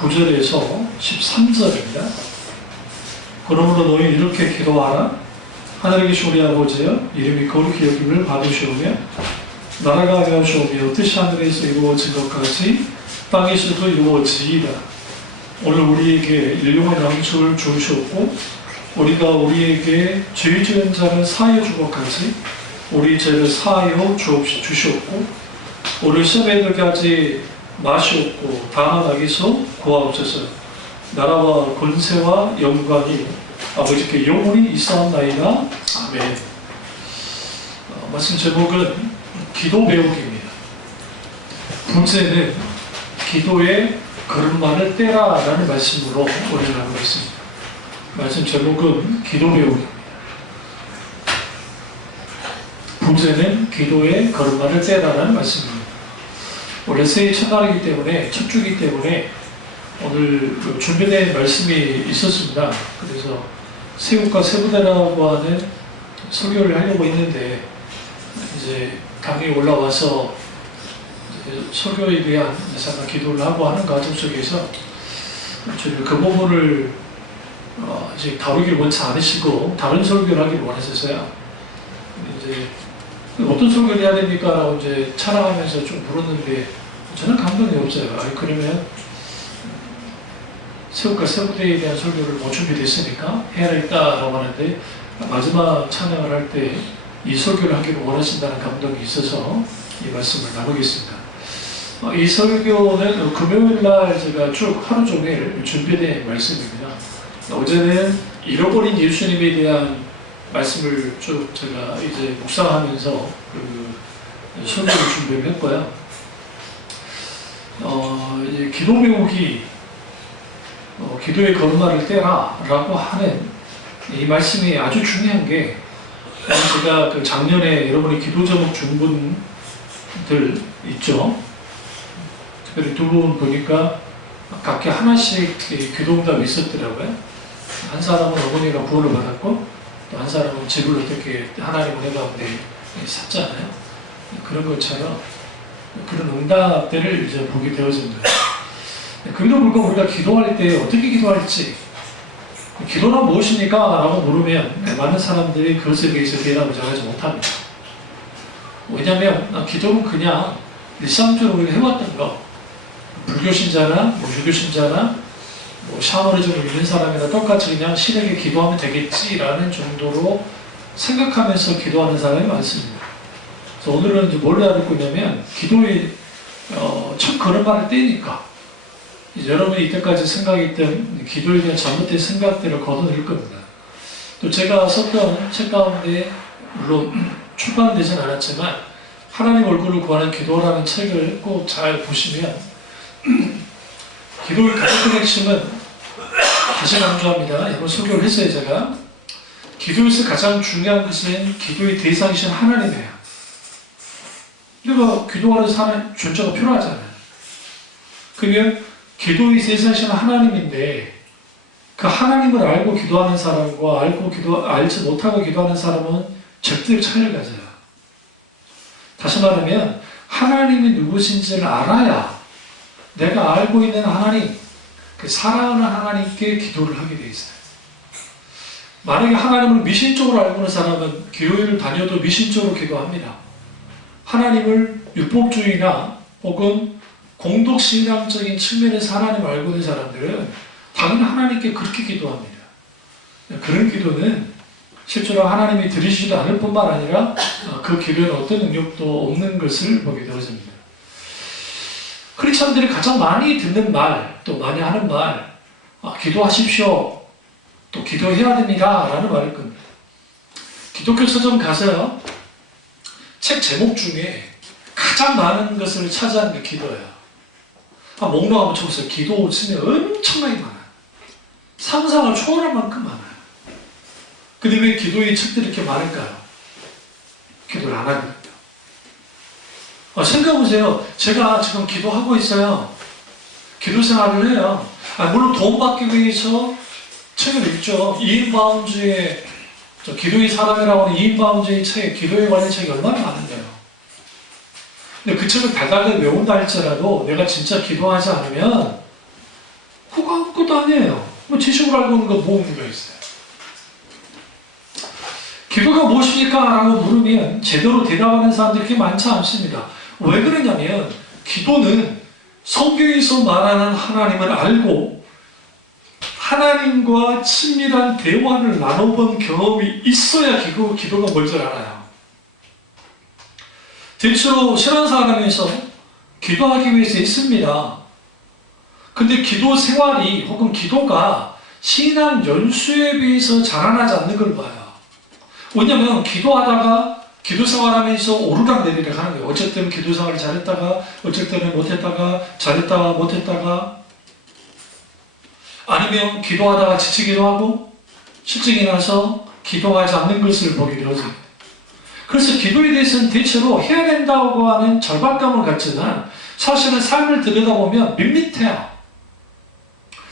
9절에서 13절입니다. 그러므로 너희 이렇게 기도하라. 하늘에 계신 우리 아버지여, 이름이 거룩히 여김을 받으시오며 나라가 임하시오며 뜻이 하늘에서 이루어진 것 같이 땅에서도 이루어지이다. 오늘 우리에게 일용할 양식을 주시옵고 우리가 우리에게 죄 지은 자를 사하여 준 것 같이 우리 죄를 사하여 주시옵고 우리 시험에 들게 하지 마시옵고 다만 악에서 구하옵소서. 나라와 권세와 영광이 아버지께 영원히 있사옵나이다. 아멘. 말씀 제목은 기도 배우기입니다. 문제는 기도의 걸음마를 떼라 라는 말씀으로 오늘 나누고 있습니다. 말씀 제목은 기도 배우기입니다. 문제는 기도의 걸음마를 떼라라는 말씀입니다. 원래 새해 첫날이기 때문에 첫 주기 때문에 오늘 준비된 말씀이 있었습니다. 그래서 세국과 세부대라고 하는 설교를 하려고 했는데 이제 당이 올라와서 설교에 대한 잠깐 기도를 하고 하는 과정 속에서 저희가 그 부분을 이제 다루길 원치 않으시고 다른 설교를 하길 원하셨어요. 이제 어떤 설교를 해야 됩니까? 라고 이제 찬양하면서 좀 물었는데 저는 감동이 없어요. 아니, 그러면 세국과 세부대에 대한 설교를 못 준비됐으니까 해야겠다라고 하는데 마지막 찬양을 할 때 이 설교를 하기를 원하신다는 감동이 있어서 이 말씀을 나누겠습니다. 이 설교는 금요일날 제가 쭉 하루 종일 준비된 말씀입니다. 어제는 잃어버린 예수님에 대한 말씀을 쭉 제가 이제 묵상하면서 그 설교를 준비를 했고요. 이제 기도 배우기, 기도의 걸음마를 떼라 라고 하는 이 말씀이 아주 중요한 게 제가 그 작년에 여러분이 기도 제목 준 분들 있죠. 특별히 두 분 보니까 각기 하나씩 기도응답이 있었더라고요. 한 사람은 어머니가 구원을 받았고 또 한 사람은 집을 어떻게 하나님 은혜 가운데 샀잖아요. 그런 것처럼 그런 응답들을 이제 보게 되어집니다. 그럼에도 불구하고 우리가 기도할 때 어떻게 기도할지, 기도란 무엇입니까? 라고 물으면 많은 사람들이 그것에 대해서 대답을 잘하지 못합니다. 왜냐하면 기도는 그냥 일상적으로 우리가 해왔던 거, 불교신자나 유교신자나 샤머니즘을 믿는 사람이나 똑같이 그냥 신에게 기도하면 되겠지라는 정도로 생각하면서 기도하는 사람이 많습니다. 그래서 오늘은 이제 뭘 해야 될 거냐면 기도의 첫 걸음마를 떼니까 이제 여러분이 이때까지 생각했던 기도에 대한 잘못된 생각들을 걷어낼 겁니다. 또 제가 썼던 책 가운데 물론 출판은 되진 않았지만 하나님 얼굴을 구하는 기도라는 책을 꼭 잘 보시면 기도의 가장 큰 핵심은 다시 강조합니다. 이번 설교를 했어요. 제가 기도에서 가장 중요한 것은 기도의 대상이신 하나님이에요. 우리가 기도하는 사람 존재가 필요하잖아요. 그러면 기도의 대상이신 하나님인데 그 하나님을 알고 기도하는 사람과 알지 못하고 기도하는 사람은 절대로 차이를 가져요. 다시 말하면 하나님이 누구신지를 알아야 내가 알고 있는 하나님, 그 사랑하는 하나님께 기도를 하게 돼 있어요. 만약에 하나님을 미신적으로 알고 있는 사람은 교회를 다녀도 미신적으로 기도합니다. 하나님을 율법주의나 혹은 공덕신앙적인 측면에서 하나님을 알고 있는 사람들은 당연히 하나님께 그렇게 기도합니다. 그런 기도는 실제로 하나님이 들으시지도 않을 뿐만 아니라 그 기도에는 어떤 능력도 없는 것을 보게 되어집니다. 크리스천들이 가장 많이 듣는 말, 또 많이 하는 말, 기도하십시오, 또 기도해야 됩니다 라는 말일 겁니다. 기독교 서점 가서요, 책 제목 중에 가장 많은 것을 차지하는 게 기도예요. 목록 한번 쳐보세요. 기도 치면 엄청나게 많아요. 상상을 초월할 만큼 많아요. 근데 왜 기도의 책들이 이렇게 많을까요? 기도를 안 하니까. 생각해보세요. 제가 지금 기도하고 있어요. 기도 생활을 해요. 물론 도움받기 위해서 책을 읽죠. 이인 바운즈의 기도의 사람이라고 하는 이인 바운즈의 책, 기도에 관련 책이 얼마나 많은데요. 근데 그 책을 달달달 외운다 할지라도 내가 진짜 기도하지 않으면 그거 아무것도 아니에요. 뭐 지식을 알고 있는 거 뭐 의미가 있어요? 기도가 무엇입니까? 라고 물으면 제대로 대답하는 사람들이 그렇게 많지 않습니다. 왜 그러냐면 기도는 성경에서 말하는 하나님을 알고 하나님과 친밀한 대화를 나눠본 경험이 있어야 기도가 뭔지 알아요. 대체로 신앙생활하면서 기도하기 위해서 있습니다. 근데 기도 생활이 혹은 기도가 신앙 연수에 비해서 자라나지 않는 걸 봐요. 왜냐면 기도하다가 기도 생활하면서 오르락내리락 하는 거예요. 어쩔 때는 기도 생활을 잘했다가 어쩔 때는 못했다가 잘했다가 못했다가 아니면 기도하다가 지치기도 하고 실증이 나서 기도하지 않는 것을 보게 되어집니다. 그래서 기도에 대해서는 대체로 해야 된다고 하는 절박감을 갖지만 사실은 삶을 들여다보면 밋밋해요.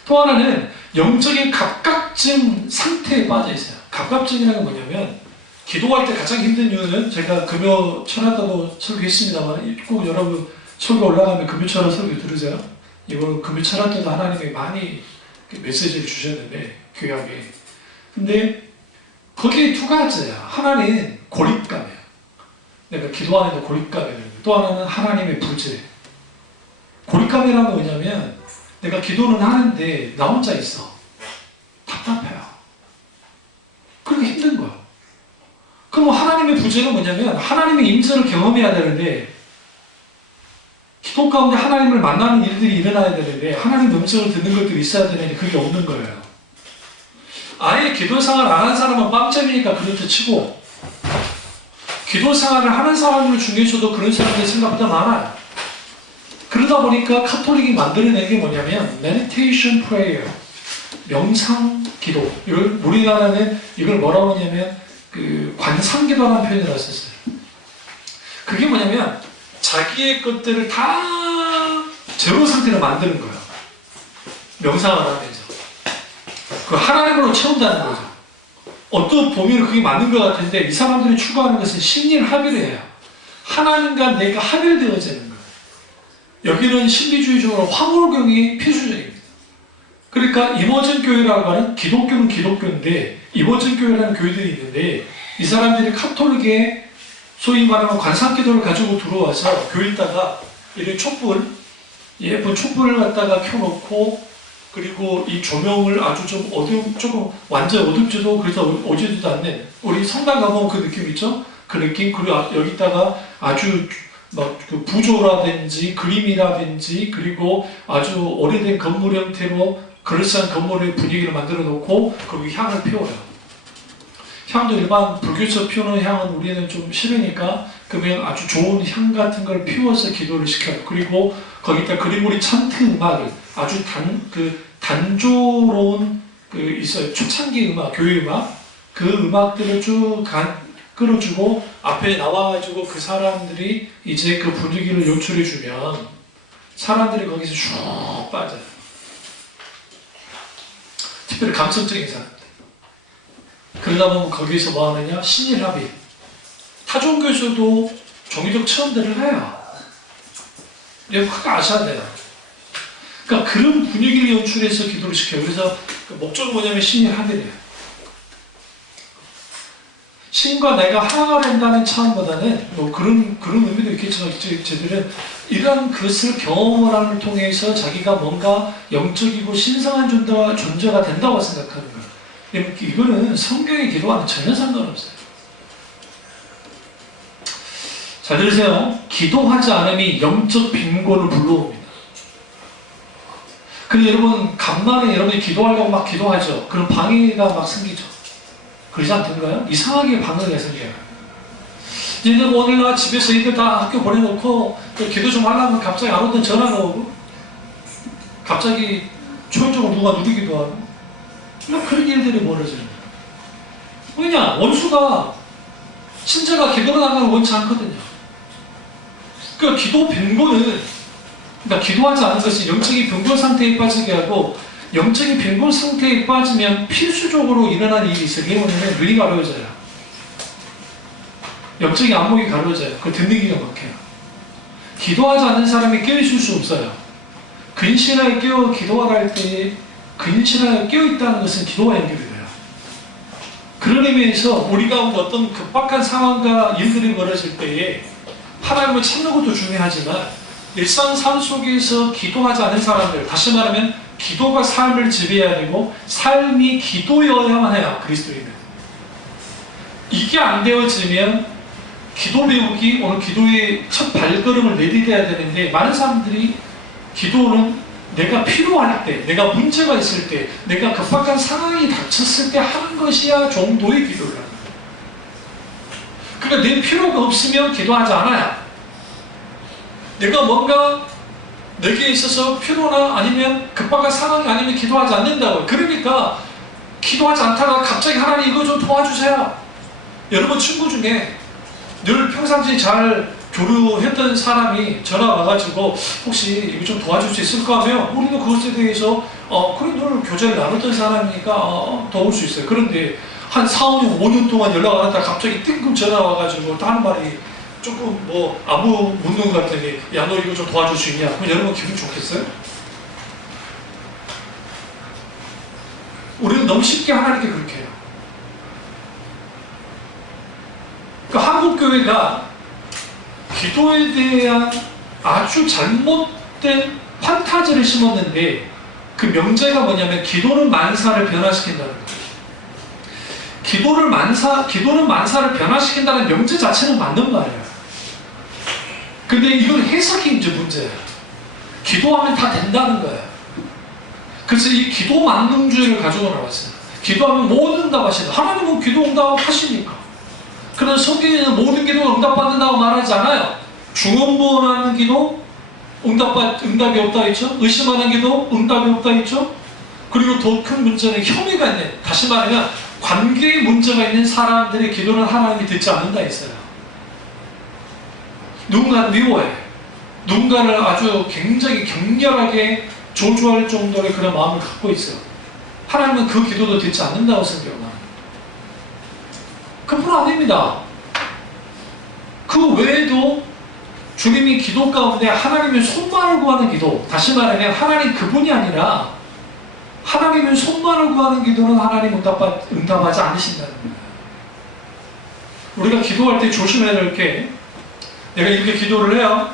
또 하나는 영적인 갑갑증 상태에 빠져 있어요. 갑갑증이라는 건 뭐냐면 기도할 때 가장 힘든 이유는 제가 금요 철학과도 설교했습니다만 꼭 여러분 설교 올라가면 금요 철학 설교 들으세요. 이거 금요 철학 때도 하나님이 많이 메시지를 주셨는데 교회에. 근데 거기에 두 가지야. 하나는 고립감이에요. 내가 기도하는데 고립감이에요. 또 하나는 하나님의 부재. 고립감이라는 건 뭐냐면 내가 기도는 하는데 나 혼자 있어. 답답해요. 그러기 힘든 거야. 그럼 하나님의 부재는 뭐냐면 하나님의 임재를 경험해야 되는데 기도 가운데 하나님을 만나는 일들이 일어나야 되는데 하나님 음성을 듣는 것들이 있어야 되는데 그게 없는 거예요. 아예 기도 생활 안 하는 사람은 빵점이니까 그렇다 치고 기도 생활을 하는 사람들 중에서도 그런 사람들이 생각보다 많아요. 그러다 보니까 카톨릭이 만들어낸 게 뭐냐면 meditation prayer, 명상 기도. 이걸 우리나라는 이걸 뭐라고 하냐면 그 관상기도라는 표현을 썼어요. 그게 뭐냐면 자기의 것들을 다 제로 상태로 만드는 거예요. 명상을 하면서 그 하나님으로 채운다는 거죠. 어떤 보면 그게 맞는 것 같은데 이 사람들이 추구하는 것은 신일 합의를 해요. 하나님과 내가 합일되어지는 거예요. 여기는 신비주의적으로 화몰경이 필수적입니다. 그러니까 이머전 교회라고 하는 기독교는 기독교인데 이머전 교회라는 교회들이 있는데 이 사람들이 카톨릭의 소위 말하면 관상기도를 가지고 들어와서 교회에다가 이런 촛불, 예쁜 촛불을 갖다가 켜놓고 그리고 이 조명을 아주 좀 조금 완전 어둡지도 그래서 오지도 않는 우리 성당 가보면 그 느낌 있죠? 그 느낌. 그리고 여기다가 아주 막 그 부조라든지 그림이라든지 그리고 아주 오래된 건물 형태로 그럴싸한 건물의 분위기를 만들어 놓고 그리고 향을 피워요. 향도 일반 불교에서 피우는 향은 우리는 좀 싫으니까 그러면 아주 좋은 향 같은 걸 피워서 기도를 시켜요. 그리고 거기다 그리고 찬트 음악을 아주 단조로운 있어요. 초창기 음악, 교회 음악 그 음악들을 쭉 끌어주고 앞에 나와가지고 그 사람들이 이제 그 분위기를 연출해주면 사람들이 거기서 쭉 빠져요. 특별히 감성적인 사람들. 그러다 보면 거기서 뭐 하느냐? 신일합의. 타종교에서도 종교적 체험들을 해요. 이거 그거 아셔야 돼요. 그러니까 그런 분위기를 연출해서 기도를 시켜요. 그래서 그 목적은 뭐냐면 신일합의래요. 신과 내가 하나가 된다는 차원보다는 뭐 그런 의미도 있겠지만 저들은 이런 것을 경험을 하는 통해서 자기가 뭔가 영적이고 신성한 존재가 된다고 생각하는 거예요. 이거는 성경의 기도와는 전혀 상관없어요. 잘 들으세요. 기도하지 않음이 영적 빈곤을 불러옵니다. 근데 여러분 간만에 여러분이 기도하려고 막 기도하죠. 그럼 방해가 막 생기죠. 그러지 않던가요? 이상하게 방해가 생겨요. 이제 오늘 나 집에서 이들 다 학교 보내놓고 기도 좀 하려면 갑자기 안 오던 전화가 오고 갑자기 초인종을 누가 누르기도 하고 그런 일들이 벌어져요. 왜냐? 원수가 신자가 기도를 하는 걸 원치 않거든요. 그러니까 기도 빈곤은 그러니까 기도하지 않은 것이 영적인 빈곤 상태에 빠지게 하고 영적인 빈곤 상태에 빠지면 필수적으로 일어나는 일이 있어요. 그게 뭐냐면 눈이 가려져요. 영적인 안목이 가려져요. 그 듣는 기가 막혀요. 기도하지 않는 사람이 깨어있을 수 없어요. 근신하여 깨어 기도하라 할 때 근신하여 깨어 있다는 것은 기도와 연결이 돼요. 그런 의미에서 우리가 어떤 급박한 상황과 일들이 벌어질 때에 하나님을 찾는 것도 중요하지만 일상 삶 속에서 기도하지 않은 사람들, 다시 말하면 기도가 삶을 지배해야 되고 삶이 기도여야만 해요. 그리스도인은. 이게 안 되어지면 기도 배우기, 오늘 기도의 첫 발걸음을 내디뎌야 되는데 많은 사람들이 기도는 내가 필요할 때, 내가 문제가 있을 때, 내가 급박한 상황이 닥쳤을 때 하는 것이야 정도의 기도를 하는 거예요. 그러니까 내 필요가 없으면 기도하지 않아요. 내가 뭔가 내게 있어서 필요나 아니면 급박한 상황이 아니면 기도하지 않는다고요. 그러니까 기도하지 않다가 갑자기 하나님 이거 좀 도와주세요. 여러분 친구 중에 늘 평상시에 잘 교류했던 사람이 전화 와가지고 혹시 이거 좀 도와줄 수 있을까 하면 우리는 그것에 대해서 그래 늘 교제를 나눴던 사람이니까 도울 수 있어요. 그런데 한 4, 5년, 5년 동안 연락 안 하다가 갑자기 뜬금 전화 와가지고 또 하는 말이 조금 뭐 아무 묻는 것 같더니 야 너 이거 좀 도와줄 수 있냐? 그럼 여러분 기분 좋겠어요? 우리는 너무 쉽게 하나님께 그렇게 해요. 그러니까 한국교회가 기도에 대한 아주 잘못된 판타지를 심었는데 그 명제가 뭐냐면 기도는 만사를 변화시킨다는 거예요. 기도는 만사를 변화시킨다는 명제 자체는 맞는 말이에요. 근데 이건 해석이 이제 문제예요. 기도하면 다 된다는 거예요. 그래서 이 기도 만능주의를 가지고 나왔어요. 기도하면 모든 응답하신다. 하나님은 기도 응답하시니까. 그러나 성경에는 모든 기도가 응답받는다고 말하지 않아요. 중언부언하는 기도 응답이 없다 했죠. 의심하는 기도 응답이 없다 했죠. 그리고 더 큰 문제는 혐의가 있는, 다시 말하면 관계에 문제가 있는 사람들의 기도는 하나님이 듣지 않는다 했어요. 누군가를 미워해. 누군가를 아주 굉장히 격렬하게 조주할 정도의 그런 마음을 갖고 있어요. 하나님은 그 기도도 듣지 않는다고 성경은 말합니다. 그뿐 아닙니다. 그 외에도 주님이 기도 가운데 하나님의 손만을 구하는 기도, 다시 말하면 하나님 그분이 아니라 하나님의 손만을 구하는 기도는 하나님 응답하지 않으신다는 거예요. 우리가 기도할 때 조심해야 될 게, 내가 이렇게 기도를 해요.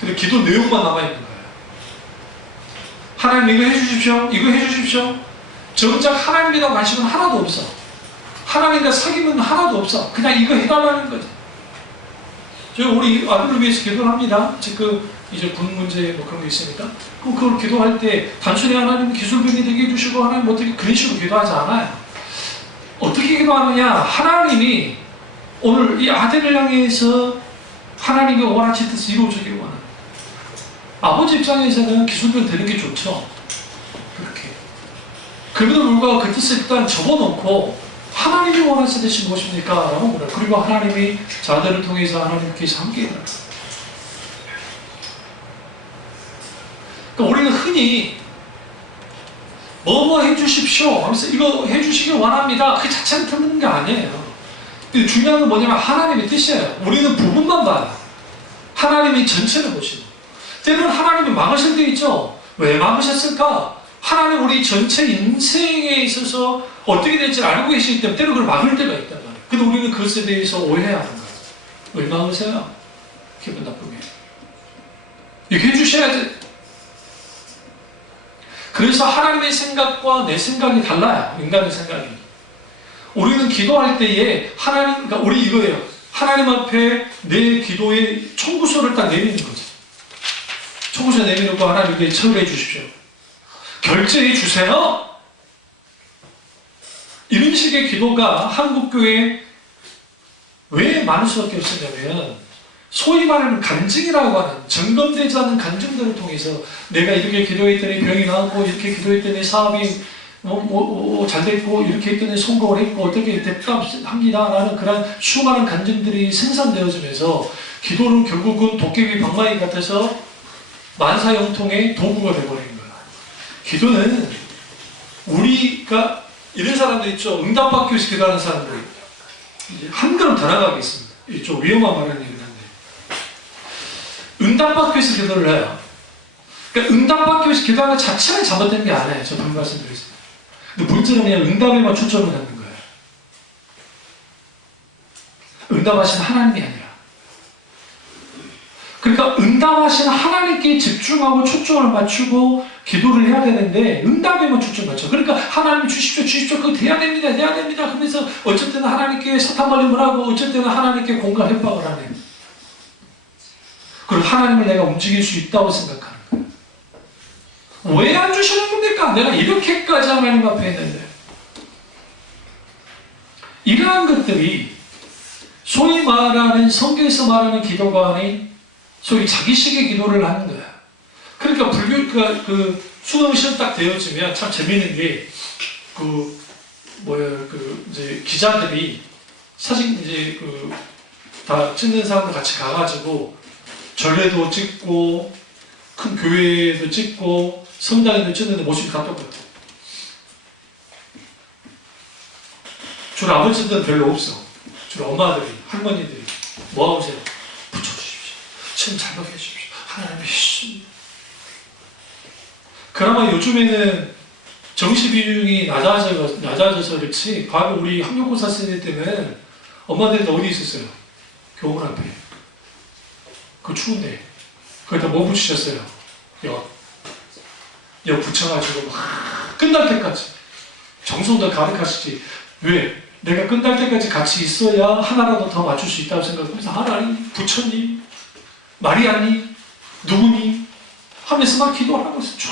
근데 기도 내용만 남아있는 거예요. 하나님 이거 해주십시오. 이거 해주십시오. 정작 하나님에 대한 관심은 하나도 없어. 하나님과 사귐은 하나도 없어. 그냥 이거 해달라는 거지. 저희 우리 아들을 위해서 기도를 합니다. 지금 이제 군 문제 뭐 그런 게 있으니까. 그럼 그걸 기도할 때 단순히 하나님 기술병이 되게 해주시고 하나님 어떻게 그런 식으로 기도하지 않아요. 어떻게 기도하느냐. 하나님이 오늘 이 아들을 향해서 하나님의 원하신 뜻이 이루어지기를 원합니다. 아버지 입장에서는 기술병 되는 게 좋죠. 그렇게. 그럼에도 불구하고 그 뜻을 일단 접어놓고 하나님이 원하시는 뜻이 무엇입니까? 라고 물어요. 그리고 하나님이 자들을 통해서 하나님께서 함께 일어나요. 그러니까 우리는 흔히 뭐뭐 해주십시오 하면서 이거 해주시길 원합니다. 그 자체는 듣는 게 아니에요. 근데 중요한 건 뭐냐면 하나님의 뜻이에요. 우리는 부분만 봐요. 하나님이 전체를 보시는. 때로는 하나님이 막으실 때 있죠. 왜 막으셨을까? 하나님 우리 전체 인생에 있어서 어떻게 될지 알고 계시기 때문에 때로 그걸 막을 때가 있단 말이에요. 근데 우리는 그것에 대해서 오해하는 거예요. 왜 막으세요? 기분 나쁘게. 이렇게 해주셔야지. 그래서 하나님의 생각과 내 생각이 달라요. 인간의 생각이. 우리는 기도할 때에 하나님, 그러니까 우리 이거예요. 하나님 앞에 내 기도의 청구서를 딱 내미는 거죠. 청구서 내미놓고 하나님께 처리해 주십시오. 결제해 주세요. 이런 식의 기도가 한국교회에 왜 많을 수밖에 없었냐면 소위 말하는 간증이라고 하는 점검되지 않은 간증들을 통해서 내가 이렇게 기도했더니 병이 나았고 이렇게 기도했더니 사업이 잘 됐고 이렇게 했더니 성공을 했고 어떻게 됐다 합니다 라는 그런 수많은 간증들이 생산되어지면서 기도는 결국은 도깨비 방망이 같아서 만사형통의 도구가 되어버린 거예요. 기도는 우리가 이런 사람들 있죠. 응답받기 위해서 기도하는 사람들이 한 걸음 더 나가겠습니다. 좀 위험한 말하는 얘기긴 한데 응답받기 위해서 기도를 해요. 그러니까 응답받기 위해서 기도하는 자체는 잘못된 게 아니에요. 제가 분명 말씀드렸어요. 근데 문제는 그냥 응답에만 초점을 갖는 거예요. 응답하신 하나님이 아니라. 그러니까 응답하신 하나님께 집중하고 초점을 맞추고 기도를 해야 되는데 응답에만 초점 맞춰. 그러니까 하나님 주십시오, 주십시오. 그거 돼야 됩니다, 돼야 됩니다. 그러면서 어쩔 때는 하나님께 사탄 말림을 하고 어쩔 때는 하나님께 공갈 협박을 하네요. 그리고 하나님을 내가 움직일 수 있다고 생각하는 거예요. 왜 안 주시는 겁니까? 내가 이렇게까지 하나님 앞에 했는데. 이러한 것들이 소위 말하는 성경에서 말하는 기도가 아닌 소위 자기식의 기도를 하는 거야. 그러니까 불교가 그 수능 시험 딱 되어지면 참 재밌는 게 이제 기자들이 사진 이제 다 찍는 사람들 같이 가가지고 전례도 찍고 큰 교회도 찍고 성당에도 찍는데 모습이 다 똑같아. 주로 아버지들은 별로 없어. 주로 엄마들이, 할머니들이 뭐 하고 있어요? 붙여주십시오. 참 잘 먹게 해주십시오. 하나님의 신. 그나마 요즘에는 정시 비중이 낮아져서 그렇지, 과거 우리 학력고사 세대 때는 엄마들이 어디 있었어요? 교문 앞에. 그 추운데. 거기다 뭐 붙이셨어요? 역 붙여가지고 막 끝날 때까지. 정성도 가득하시지. 왜? 내가 끝날 때까지 같이 있어야 하나라도 더 맞출 수 있다고 생각하면서 하나님, 부처님, 마리아님, 누구니? 하면서 막 기도하고 있어. 쭉.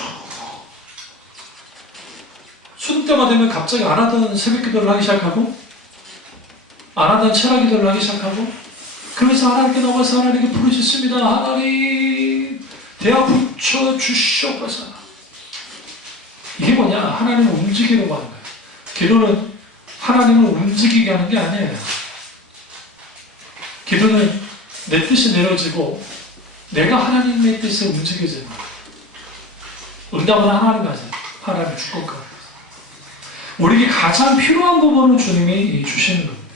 수능 때만 되면 갑자기 안 하던 새벽 기도를 하기 시작하고 안 하던 철학 기도를 하기 시작하고 그러면서 하나님께 넘어서 하나님께 부르짖습니다. 하나님 대화 붙여주시옵소서. 이게 뭐냐? 하나님을 움직이려고 하는 거예요. 기도는 하나님을 움직이게 하는 게 아니에요. 기도는 내 뜻이 내려지고 내가 하나님의 뜻에 움직여지는 거예요. 응답은 하나님 하세요. 하나님의 주권과 우리에게 가장 필요한 부분을 주님이 주시는 겁니다.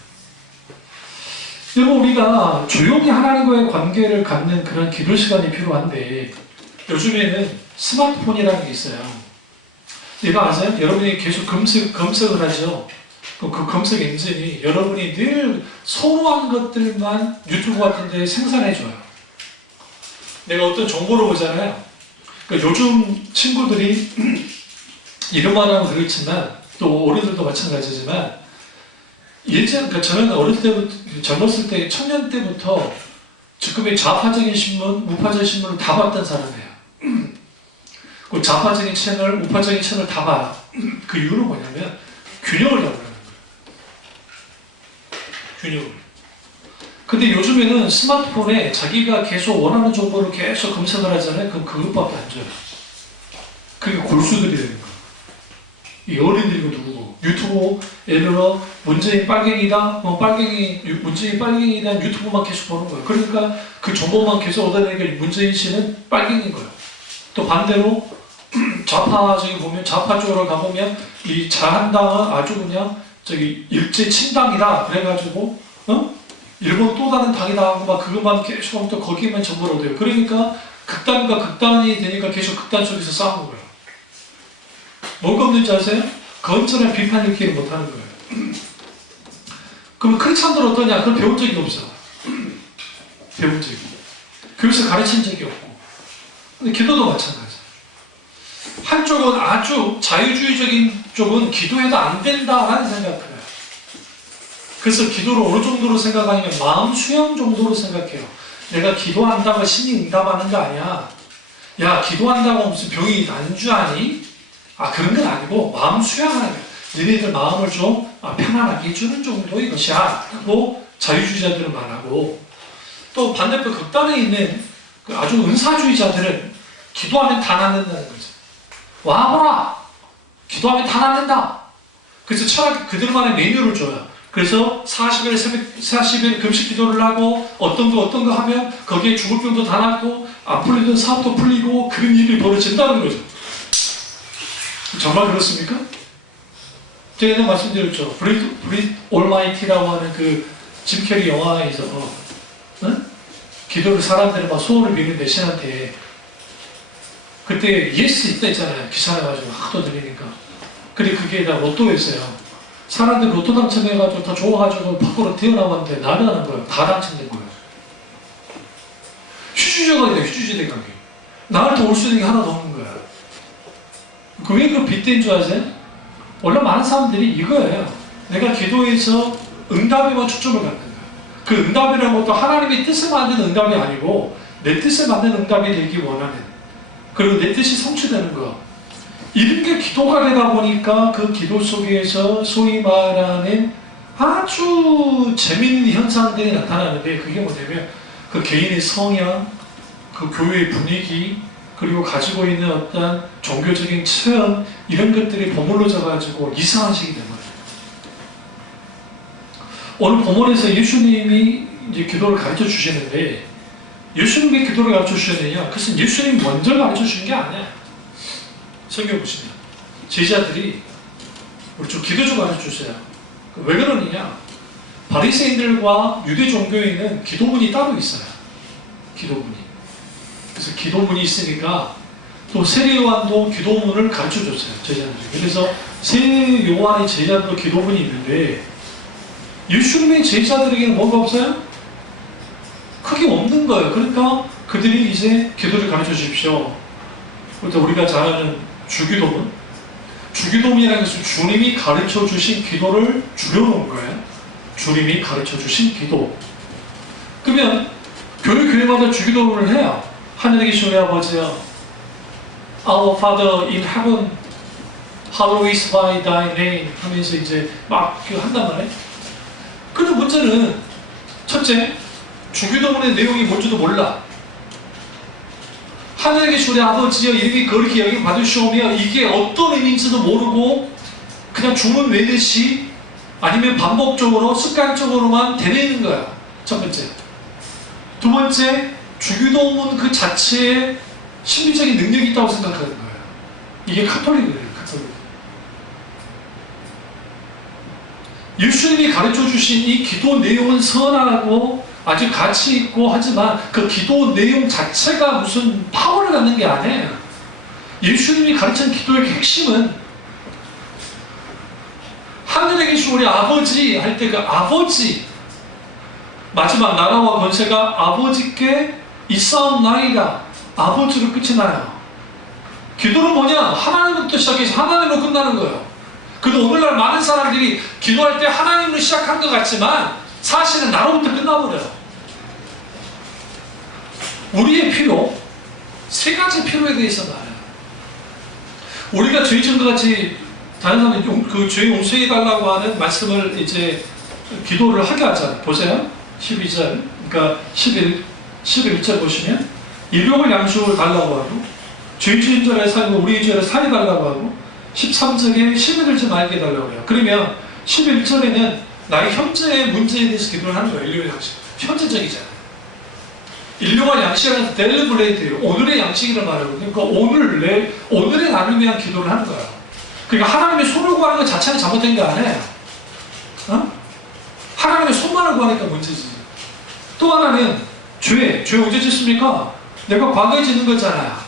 여러분, 우리가 조용히 하나님과의 관계를 갖는 그런 기도 시간이 필요한데 요즘에는 스마트폰이라는 게 있어요. 이거 아세요? 여러분이 계속 검색을 하죠. 그 검색 엔진이 여러분이 늘 선호한 것들만 유튜브 같은 데 생산해줘요. 내가 어떤 정보를 보잖아요. 그러니까 요즘 친구들이 이런 말하면 그렇지만 또 어른들도 마찬가지지만 그러니까 저는 어릴 때부터 젊었을 때 청년 때부터 지금의 좌파적인 신문, 우파적인 신문을 다 봤던 사람이에요. 그 좌파적인 채널, 우파적인 채널 다 봐요. 그 이유는 뭐냐면 균형을 잡으라는 거예요. 균형을. 근데 요즘에는 스마트폰에 자기가 계속 원하는 정보를 계속 검색을 하잖아요. 그럼 그것밖에 안 줘요. 그게 골수들이 되는 거예요. 이 어린들이고 누구고 유튜브 예를 들어 문재인 빨갱이다, 문재인 빨갱이에 대한 유튜브만 계속 보는 거예요. 그러니까 그 정보만 계속 얻어내니까 문재인 씨는 빨갱인 거예요. 또 반대로 좌파적인 보면 좌파 쪽으로 가보면 이 자한당은 아주 그냥 저기 일제 친당이다 그래가지고 일본 또 다른 당이다 하고 막 그것만 계속 하면 또 거기에만 정보를 얻어요. 그러니까 극단과 극단이 되니까 계속 극단 속에서 싸우는 거예요. 뭐가 없는지 아세요? 건전한 비판 읽기를 못하는 거예요. 그럼 크리스찬들은 어떠냐? 그걸 배운 적이 없어. 배운 적이. 교회에서 가르친 적이 없고. 근데 기도도 마찬가지. 한쪽은 아주 자유주의적인 쪽은 기도해도 안 된다라는 생각을 해요. 그래서 기도를 어느 정도로 생각하냐면 마음 수양 정도로 생각해요. 내가 기도한다고 신이 응답하는 거 아니야. 야, 기도한다고 무슨 병이 난주하니? 그런 건 아니고 마음 수양하는 거야. 너희들 마음을 좀 편안하게 해주는 정도의 것이야 라고 자유주의자들은 말하고, 또 반대편 극단에 있는 그 아주 은사주의자들은 기도하면 다 낫는다는 거죠. 와보라! 기도하면 다 낫는다. 그래서 철학 그들만의 메뉴를 줘요. 그래서 40일 금식 기도를 하고 어떤 거 하면 거기에 죽을 병도 다 낫고 안 풀리던 사업도 풀리고 그런 일이 벌어진다는 거죠. 정말 그렇습니까? 제가 예전에 말씀드렸죠. 브릿 올마이티라고 하는 그 짐 캐리 영화에서 기도를 사람들이 막 소원을 비는데 신한테 그때 예스 있다 있잖아요. 기사 나가지고 하도 들리니까. 근데 그게 다 로또였어요. 사람들 로또 당첨해가지고 다 좋아가지고 밖으로 튀어나왔는데 나는 하는 거예요. 다 당첨된 거예요. 휴지조각이다, 휴지 대각이. 나한테 올 수 있는 게 하나도 없는 거야. 왜 그 빗대인 줄 아세요? 원래 많은 사람들이 이거예요. 내가 기도해서 응답에만 초점을 갖는 거야. 그 응답이라는 것도 하나님의 뜻을 만드는 응답이 아니고 내 뜻을 만드는 응답이 되기 원하는, 그리고 내 뜻이 성취되는 거. 이런 게 기도가 되다 보니까 그 기도 속에서 소위 말하는 아주 재미있는 현상들이 나타나는데, 그게 뭐냐면 그 개인의 성향, 그 교회의 분위기, 그리고 가지고 있는 어떤 종교적인 체험, 이런 것들이 버물러져 가지고 이상한 식이 된 거예요. 오늘 본문에서 예수님이 이제 기도를 가르쳐 주시는데, 예수님이 기도를 가르쳐 주셨느냐? 그것은 예수님이 먼저 가르쳐 주신 게 아니야. 성경 보시면 제자들이 우리 좀 기도 좀 가르쳐 주세요. 왜 그러느냐? 바리새인들과 유대 종교에는 기도문이 따로 있어요. 기도문이. 그래서 기도문이 있으니까 또 세례 요한도 기도문을 가르쳐 줬어요. 제자들이. 그래서 세 요한의 제자들도 기도문이 있는데, 예수님의 제자들에게는 뭐가 없어요? 크게 없는 거예요. 그러니까 그들이 이제 기도를 가르쳐 주십시오. 그래서 우리가 잘 아는 주기도문. 주기도문이라는 것은 주님이 가르쳐 주신 기도를 줄여놓은 거예요. 주님이 가르쳐 주신 기도. 그러면 교회마다 주기도문을 해요. 하늘에 계신 우리 아버지여, Our Father in Heaven, Hallowed by Thy Name 하면서 이제 막 한단 말이에요. 근데 문제는 첫째, 주기도문의 내용이 뭔지도 몰라. 하늘에 계신 우리 아버지여 이름이 거룩히 여김 받으시오며, 이게 어떤 의미인지도 모르고 그냥 주문 외듯이 아니면 반복적으로 습관적으로만 되뇌이는 거야. 첫 번째. 두 번째, 주기도문 그 자체에 신비적인 능력이 있다고 생각하는 거예요. 이게 카톨릭이에요. 카톨릭. 예수님이 가르쳐 주신 이 기도 내용은 선하고 아주 가치 있고 하지만 그 기도 내용 자체가 무슨 파워를 갖는 게 아니에요. 예수님이 가르친 기도의 핵심은 하늘에 계신 우리 아버지 할 때 그 아버지, 마지막 나라와 권세가 아버지께 있사옵나이다. 아버지로 끝이 나요. 기도는 뭐냐? 하나님부터 시작해서 하나님으로 끝나는 거예요. 그래도 오늘날 많은 사람들이 기도할 때 하나님으로 시작한 것 같지만 사실은 나로부터 끝나버려요. 우리의 필요, 세 가지 필요에 대해서 말해요. 우리가 죄 지은 것 같이 다른 사람이 그 죄 용서해달라고 하는 말씀을 이제 기도를 하게 하잖아요. 보세요. 12절, 그러니까 11절 보시면 일용을 양식을 달라고 하고, 죄 지은 자를 살고 우리의 죄를 사해달라고 하고, 13절에 심히 들지 말게 해달라고 해요. 그러면 11절에는 나의 현재의 문제에 대해서 기도를 하는 거예요. 일용의 양식. 현재적이잖아요. 일용할 양식이라는 데일리 블레이드예요. 오늘의 양식이라는 말이거든요. 그러니까 오늘의 나를 위한 기도를 하는 거예요. 그러니까 하나님의 손을 구하는 것 자체는 잘못된 게 아니에요. 어? 하나님의 손만을 구하니까 문제지. 또 하나는 죄 언제 짓습니까? 내가 과거에 짓는 거잖아요.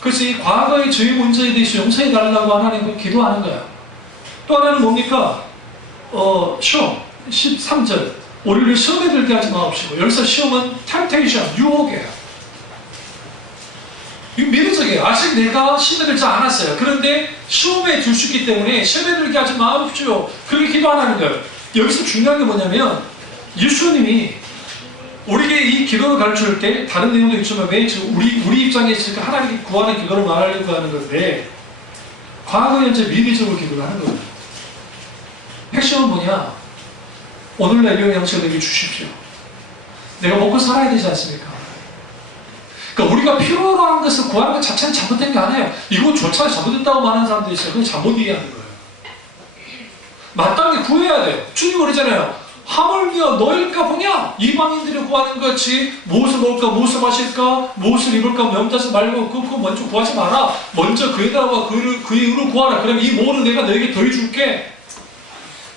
그래서 이 과거의 죄의 문제에 대해서 용서해 달라고 하나님과 기도하는 거예요. 또 하나는 뭡니까? 시험 13절, 우리를 시험에 들게 하지 마옵시고. 여기서 시험은 temptation, 유혹이에요. 이거 미래적이에요. 아직 내가 시험에 들지 않았어요. 그런데 시험에 들 수 있기 때문에 시험에 들게 하지 마옵시오. 그렇게 기도하는 거예요. 여기서 중요한 게 뭐냐면, 예수님이 우리에게 이 기도를 가르칠 때 다른 내용도 있지만 왜 우리 입장에 있으니까 하나님께 구하는 기도를 말하려고 하는 건데, 과거, 현재, 미래적으로 기도를 하는 거예요. 핵심은 뭐냐? 오늘날 일용의 양식을 내게 주십시오. 내가 먹고 살아야 되지 않습니까? 그러니까 우리가 필요로 하는 것을 구하는 것 자체는 잘못된 게 아니에요. 이거조차 잘못됐다고 말하는 사람들이 있어요. 그건 잘못 이해하는 거예요. 마땅히 구해야 돼요. 주님 그러잖아요. 하물며 너일까 보냐? 이방인들이 구하는 것 같이 무엇을 먹을까, 무엇을 마실까, 무엇을 입을까, 명다스 말고 그거 먼저 구하지 마라. 먼저 그에다가 그의 의로 구하라. 그러면 이 모든 내가 너에게 더해줄게.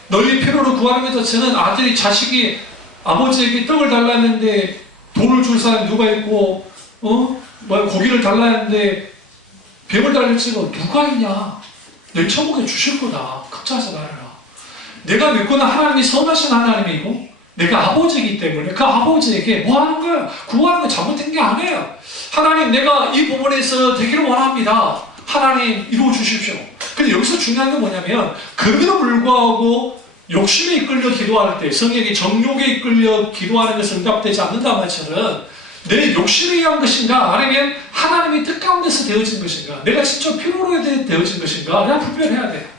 너희 필요로 구하는 것 자체는 아들이 자식이 아버지에게 떡을 달라 했는데 돈을 줄 사람이 누가 있고, 고기를 달라 했는데 뱀을 달릴지고 누가 있냐? 너희 천국에 주실 거다. 걱정하지 말아라. 내가 믿고는 하나님이 선하신 하나님이고 내가 아버지이기 때문에 그 아버지에게 뭐 하는 거야? 구하는 거 잘못된 게 아니에요. 하나님, 내가 이 부분에서 되기를 원합니다. 하나님, 이루어 주십시오. 근데 여기서 중요한 건 뭐냐면, 그럼에도 불구하고 욕심에 이끌려 기도할 때, 성령의 정욕에 이끌려 기도하는 것은 응답되지 않는다 말처럼, 내 욕심에 의한 것인가, 아니면 하나님의 뜻 가운데서 되어진 것인가, 내가 진짜 필요로 되어진 것인가, 내가 분별해야 돼요.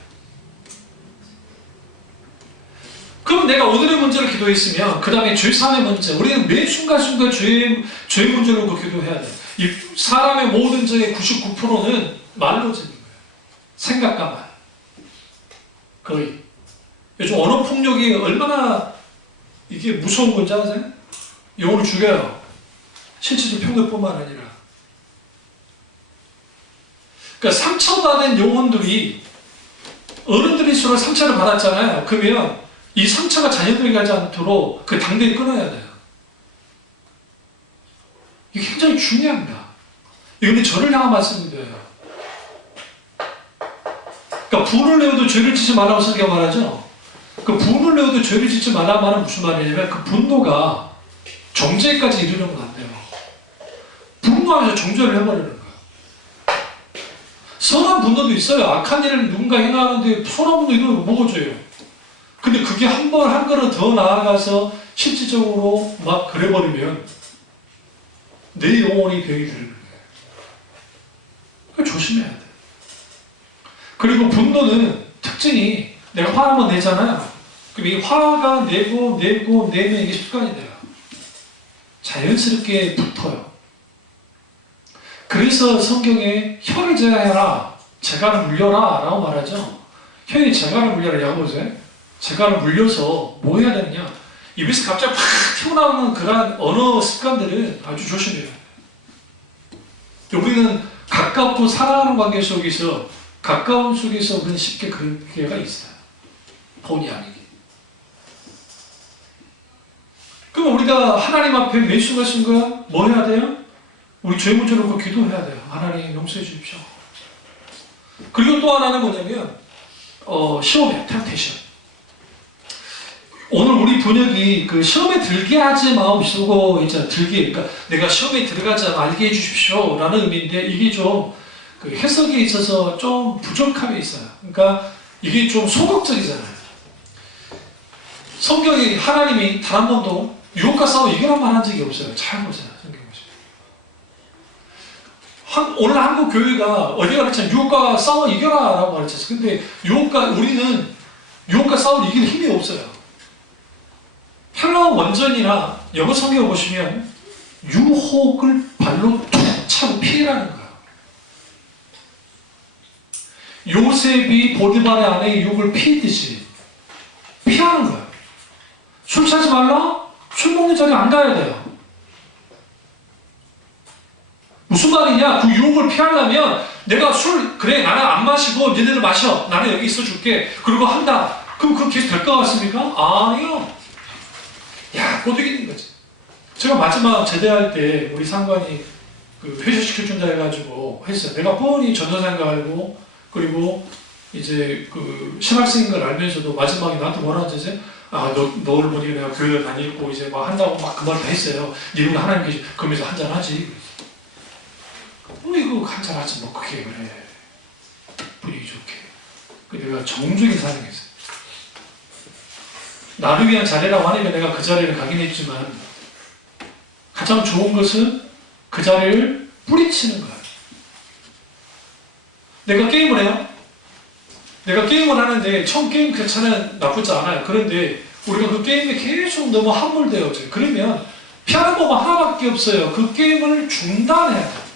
그럼 내가 오늘의 문제를 기도했으면 그 다음에 죄사함의 문제, 우리는 매 순간순간 죄의 문제를 놓고 기도해야 돼요. 이 사람의 모든 죄의 99%는 말로 짓는 거예요. 생각과 말. 거의. 요즘 언어 폭력이 얼마나 이게 무서운 건지 아세요? 영혼을 죽여요. 실질적 폭력뿐만 아니라. 그러니까 상처받은 영혼들이, 어른들일수록 상처를 받았잖아요. 그러면 이 상처가 자녀들에게 가지 않도록 그 당대에 끊어야 돼요. 이게 굉장히 중요합니다. 이건 저를 향한 말씀인데요. 그러니까 분을 내어도 죄를 짓지 말라고 성경 말하죠. 그 분을 내어도 죄를 짓지 말라 말은 무슨 말이냐면 그 분노가 정죄까지 이르려면 안 돼요. 분노하면서 정죄를 해버리는 거예요. 선한 분노도 있어요. 악한 일을 누군가 행하는데 선한 분노 이런 거 먹어줘요. 근데 그게 한 번 한 걸음 더 나아가서 실질적으로 막 그래버리면 내 영혼이 병이 들는 거예요. 그러니까 조심해야 돼. 그리고 분노는 특징이 내가 화 한번 내잖아요. 그럼 이 화가 내면 이게 습관이 돼요. 자연스럽게 붙어요. 그래서 성경에 혀를 제하여라, 재갈을 물려라 라고 말하죠. 혀에 재갈을 물려라. 야고보세요. 재갈을 물려서 뭐 해야 되느냐? 입에서 갑자기 팍 튀어나오는 그러한 언어 습관들은 아주 조심해야 돼요. 우리는 가깝고 사랑하는 관계 속에서, 가까운 속에서 우리는 쉽게 그런 기회가 있어요. 본의 아니게. 그럼 우리가 하나님 앞에 매 순간 뭐 해야 돼요? 우리 죄 문제 놓고 기도해야 돼요. 하나님 용서해 주십시오. 그리고 또 하나는 뭐냐면 시험이에요. 템테이션. 오늘 우리 번역이 그 시험에 들게 하지 마옵시고, 이제 들게, 그러니까 내가 시험에 들어가지 말게 해주십시오 라는 의미인데, 이게 좀 그 해석에 있어서 좀 부족함이 있어요. 그러니까 이게 좀 소극적이잖아요. 성경에 하나님이 단 한 번도 유혹과 싸워 이겨란 말 한 적이 없어요. 잘 보세요. 성경 보시면. 오늘 한국 교회가 어디가 그랬잖아요. 유혹과 싸워 이겨라 라고 말했잖아요. 근데 우리는 유혹과 싸울 이길 힘이 없어요. 헬라어 원전이나 영어 성경을 보시면 유혹을 발로 툭 차고 피해라는 거예요. 요셉이 보디발의 아내의 유혹을 피했듯이 피하는 거예요. 술 취하지 말라? 술 먹는 자리에 안 가야 돼요. 무슨 말이냐? 그 유혹을 피하려면 내가 그래 나는 안 마시고 니네들 마셔. 나는 여기 있어 줄게. 그리고 한다. 그럼 그거 계속 될 것 같습니까? 아니요. 야, 꼬드기는 거지. 제가 마지막 제대할 때 우리 상관이 그 회식시켜준다 해가지고 했어요. 내가 뻔히 전도사인 거 알고, 그리고 이제 그 신학생인 걸 알면서도 마지막에 나한테 뭐라 하지? 너를 보니 내가 교회 다니고 이제 막 한다고 막 그 말 다 했어요. 니는 하나님 계시, 그러면서 한잔하지. 이거 한잔하지 뭐 그게 그래. 분위기 좋게. 내가 정중히 사랑했어요. 나를 위한 자리라고 하니까 내가 그 자리를 가긴 했지만, 가장 좋은 것은 그 자리를 뿌리치는 거야. 내가 게임을 해요. 내가 게임을 하는데 처음 게임 괜찮아요. 나쁘지 않아요. 그런데 우리가 그 게임에 계속 너무 함몰되어 있어요. 그러면 피하는 법은 하나밖에 없어요. 그 게임을 중단해야 돼요.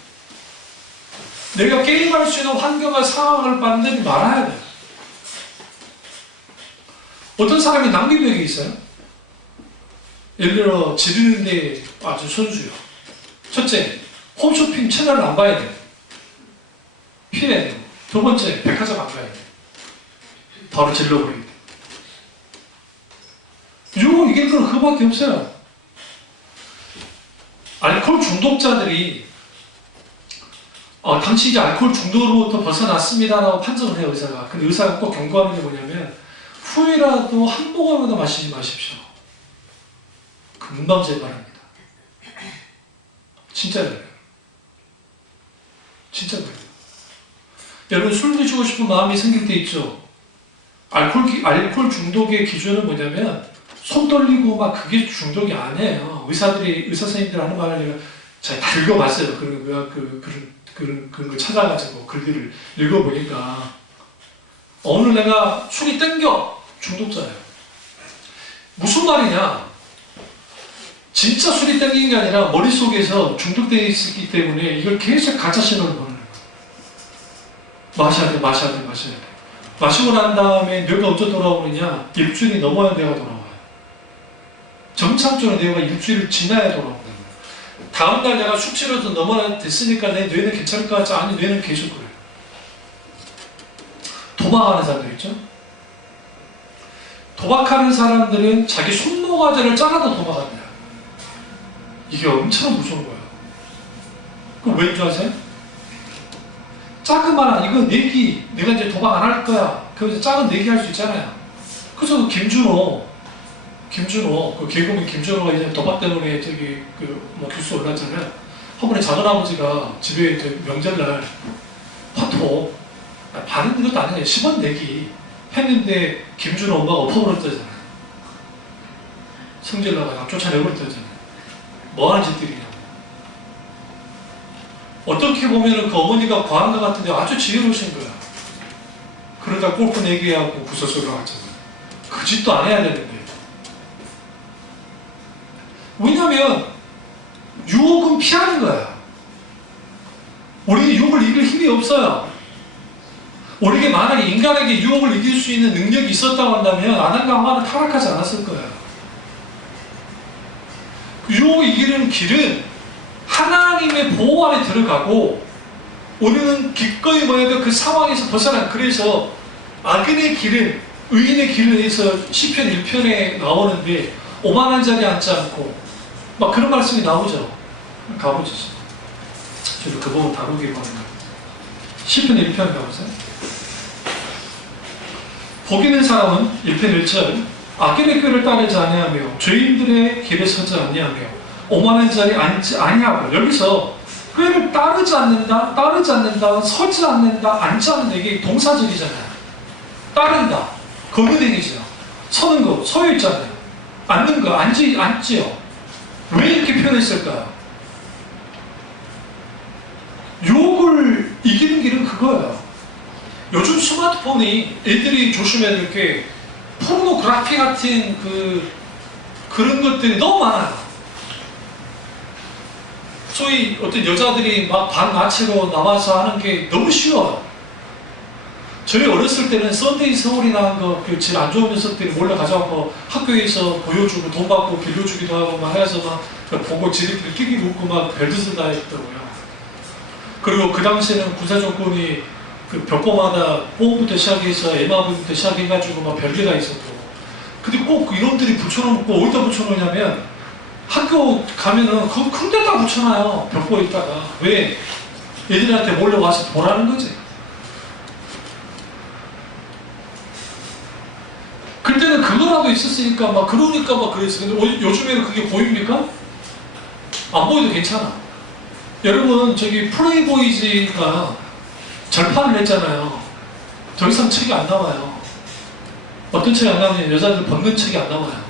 내가 게임할 수 있는 환경과 상황을 만들지 말아야 돼요. 어떤 사람이 낭비벽이 있어요. 예를 들어 지르는데 아주 선수요. 첫째, 홈쇼핑 채널을 안 봐야 돼요. 피해야 돼요. 두 번째, 백화점 안 가야 돼요. 바로 질러버리게 돼요. 유혹을 이길 건 그거밖에 없어요. 알코올 중독자들이 당신 이제 알코올 중독으로부터 벗어났습니다라고 판정을 해요, 의사가. 근데 의사가 꼭 경고하는 게 뭐냐면 후회라도 한 모금이라도 마시지 마십시오. 금방 재발합니다. 진짜 그래요. 진짜 그래요. 여러분 술 드시고 싶은 마음이 생길 때 있죠. 알코올 중독의 기준은 뭐냐면 손 떨리고 막 그게 중독이 아니에요. 의사 선생님들 하는 말을 내가 잘 다 읽어봤어요. 그런 걸 찾아가지고 글들을 읽어보니까 오늘 내가 술이 땡겨 중독자예요. 무슨 말이냐? 진짜 술이 땡긴 게 아니라 머릿속에서 중독되어 있기 때문에 이걸 계속 가짜 신호를 보내는 거예요. 마셔야 돼. 마시고 난 다음에 뇌가 어쩌 돌아오느냐? 일주일이 넘어야 뇌가 돌아와요. 정상적으로 뇌가 일주일을 지나야 돌아옵니다. 다음날 내가 숙취로도 넘어야 됐으니까 내 뇌는 괜찮을 것 같지? 아니, 뇌는 계속 그래요. 도박하는 사람들 있죠? 도박하는 사람들은 자기 손모가지를 잘라도 도박합니다. 이게 엄청 무서운 거예요. 그럼 왠 줄 아세요? 작은만한 이거 내기, 내가 이제 도박 안 할 거야. 그래서 작은 내기 할 수 있잖아요. 그래서 그 김준호, 그 개그맨 김준호가 이제 도박 때문에 교수 올랐잖아요. 한 번에 작은아버지가 집에 이제 명절날 화토, 받은 것도 아니에요. 10원 내기 했는데 김준호 엄마가 엎어버렸다잖아요. 성질나가 쫓아내버렸다잖아요. 뭐하는 짓들이냐고. 어떻게 보면 그 어머니가 과한 것 같은데 아주 지혜로우신 거야. 그러다 골프 내기하고 구설수를 나갔잖아요. 그 짓도 안 해야 되는데. 왜냐면 유혹은 피하는 거야. 우리는 유혹을 이길 힘이 없어요. 우리에게 만약에 인간에게 유혹을 이길 수 있는 능력이 있었다고 한다면 아담과 하와는 타락하지 않았을 거예요. 유혹을 이기는 길은 하나님의 보호 안에 들어가고 우리는 기꺼이 뭐해도 그 상황에서 벗어난. 그래서 악인의 길은 의인의 길을 해서 시편 1편에 나오는데 오만한 자리에 앉지 않고 막 그런 말씀이 나오죠. 가보시죠. 저도 그 부분 다루기로 합니다. 시편 1편 가보세요. 복 있는 사람은 1편 1절 악인의 꾀를 따르지 아니하며 죄인들의 길에 서지 아니하며 오만한 자리에 앉지 아니하고, 여기서 꾀를 따르지 않는다, 서지 않는다, 앉지 않는다, 이게 동사절이잖아요. 따른다, 거기댕이죠. 서는 거, 서 있잖아요. 앉는 거, 앉지요. 왜 이렇게 표현했을까요? 유혹을 이기는 길은 그거예요. 요즘 스마트폰이 애들이 조심해야 될 게 포르노그래피 같은 그런 것들이 너무 많아요. 소위 어떤 여자들이 막 반나체로 나와서 하는 게 너무 쉬워요. 저희 어렸을 때는 썬데이 서울이나 그 제일 안 좋은 녀석들이 몰래 가져가고 학교에서 보여주고 돈 받고 빌려주기도 하고 막 해서 막 보고 지들끼리 끼기 묻고 막 별짓을 다 했더라고요. 그리고 그 당시에는 군사정권이 그 벽보마다 뽀부터 시작해서 에마부부터 시작해가지고 막 별개가 있었고, 근데 꼭 이놈들이 붙여놓고 어디다 붙여놓냐면 학교 가면은 그 큰 데다 붙여놔요. 벽보에다가. 왜? 애들한테 몰래 와서 보라는 거지. 그때는 그거라도 있었으니까 막 그러니까 막 그랬어. 근데 요즘에는 그게 보입니까? 안 보여도 괜찮아. 여러분 저기 플레이보이즈가 절판을 했잖아요. 더 이상 책이 안 나와요. 어떤 책이 안 나오냐면 여자들 벗는 책이 안 나와요.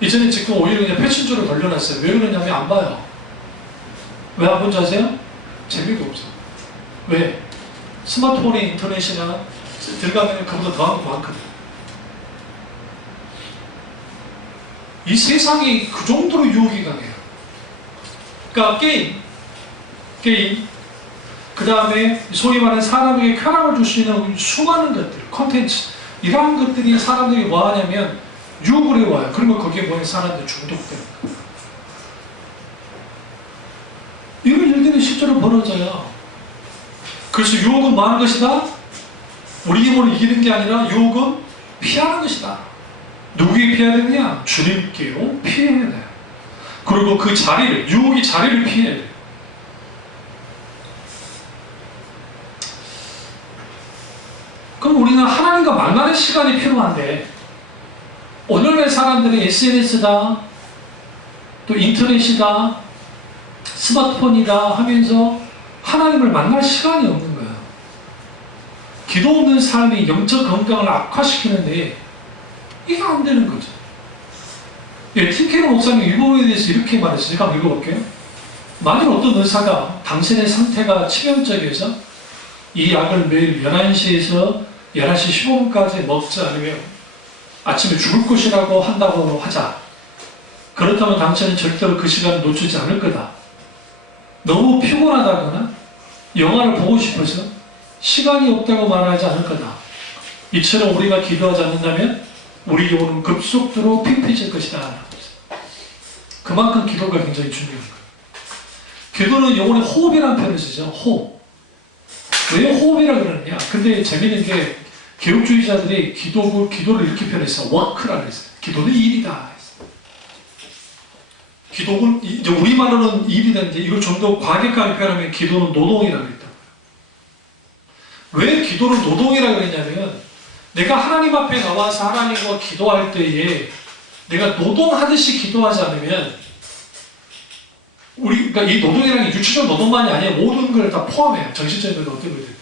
이전에 지금 오히려 그냥 패션쇼를 걸려놨어요. 왜 그러냐면 안 봐요. 왜 안 본지 아세요? 재미가 없어. 왜? 스마트폰에 인터넷이나 들어가면 그보다 더한 거 많거든. 이 세상이 그 정도로 유혹이 강해요. 그러니까 게임, 그 다음에 소위 말하는 사람에게 쾌락을 줄 수 있는 수많은 것들, 콘텐츠, 이러한 것들이 사람들이 뭐 하냐면 유혹을 해와요. 그러면 거기에 뭐에 사람들이 중독돼요. 이런 일들이 실제로 벌어져요. 그래서 유혹은 뭐 하는 것이다? 우리 힘으로 이기는 게 아니라 유혹은 피하는 것이다. 누구에게 피해야 되느냐? 주님께요. 피해야 돼요. 그리고 그 자리를, 유혹이 자리를 피해야 돼요. 여러분, 우리는 하나님과 만나는 시간이 필요한데 오늘날 사람들은 SNS다, 또 인터넷이다, 스마트폰이다 하면서 하나님을 만날 시간이 없는 거예요. 기도 없는 삶이 영적 건강을 악화시키는데 이게 안 되는 거죠. 예, 팀케러 목사님 이 부분에 대해서 이렇게 말했어요. 제가 한번 읽어볼게요. 만일 어떤 의사가 당신의 상태가 치명적이어서 이 약을 매일 11시에서 11시 15분까지 먹지 않으면 아침에 죽을 것이라고 한다고 하자. 그렇다면 당신은 절대로 그 시간을 놓치지 않을 거다. 너무 피곤하다거나 영화를 보고 싶어서 시간이 없다고 말하지 않을 거다. 이처럼 우리가 기도하지 않는다면 우리 영혼은 급속도로 피폐해질 것이다. 그만큼 기도가 굉장히 중요한 거예요. 기도는 영혼의 호흡이라는 표현을 쓰죠. 호흡. 왜 호흡이라 그러느냐? 근데 재밌는 게 개혁주의자들이 기도를 이렇게 표현했어요. 워크라고 했어요. 기도는 일이다. 기도는 이제 우리말로는 일이다는데 이걸 좀 더 과격하게 표현하면 기도는 노동이라고 했다. 왜 기도를 노동이라고 그랬냐면 내가 하나님 앞에 나와서 하나님과 기도할 때에 내가 노동하듯이 기도하지 않으면 그러니까 이 노동이라는 게 육체적 노동만이 아니라 모든 걸 다 포함해요. 정신적인 어떤 것들.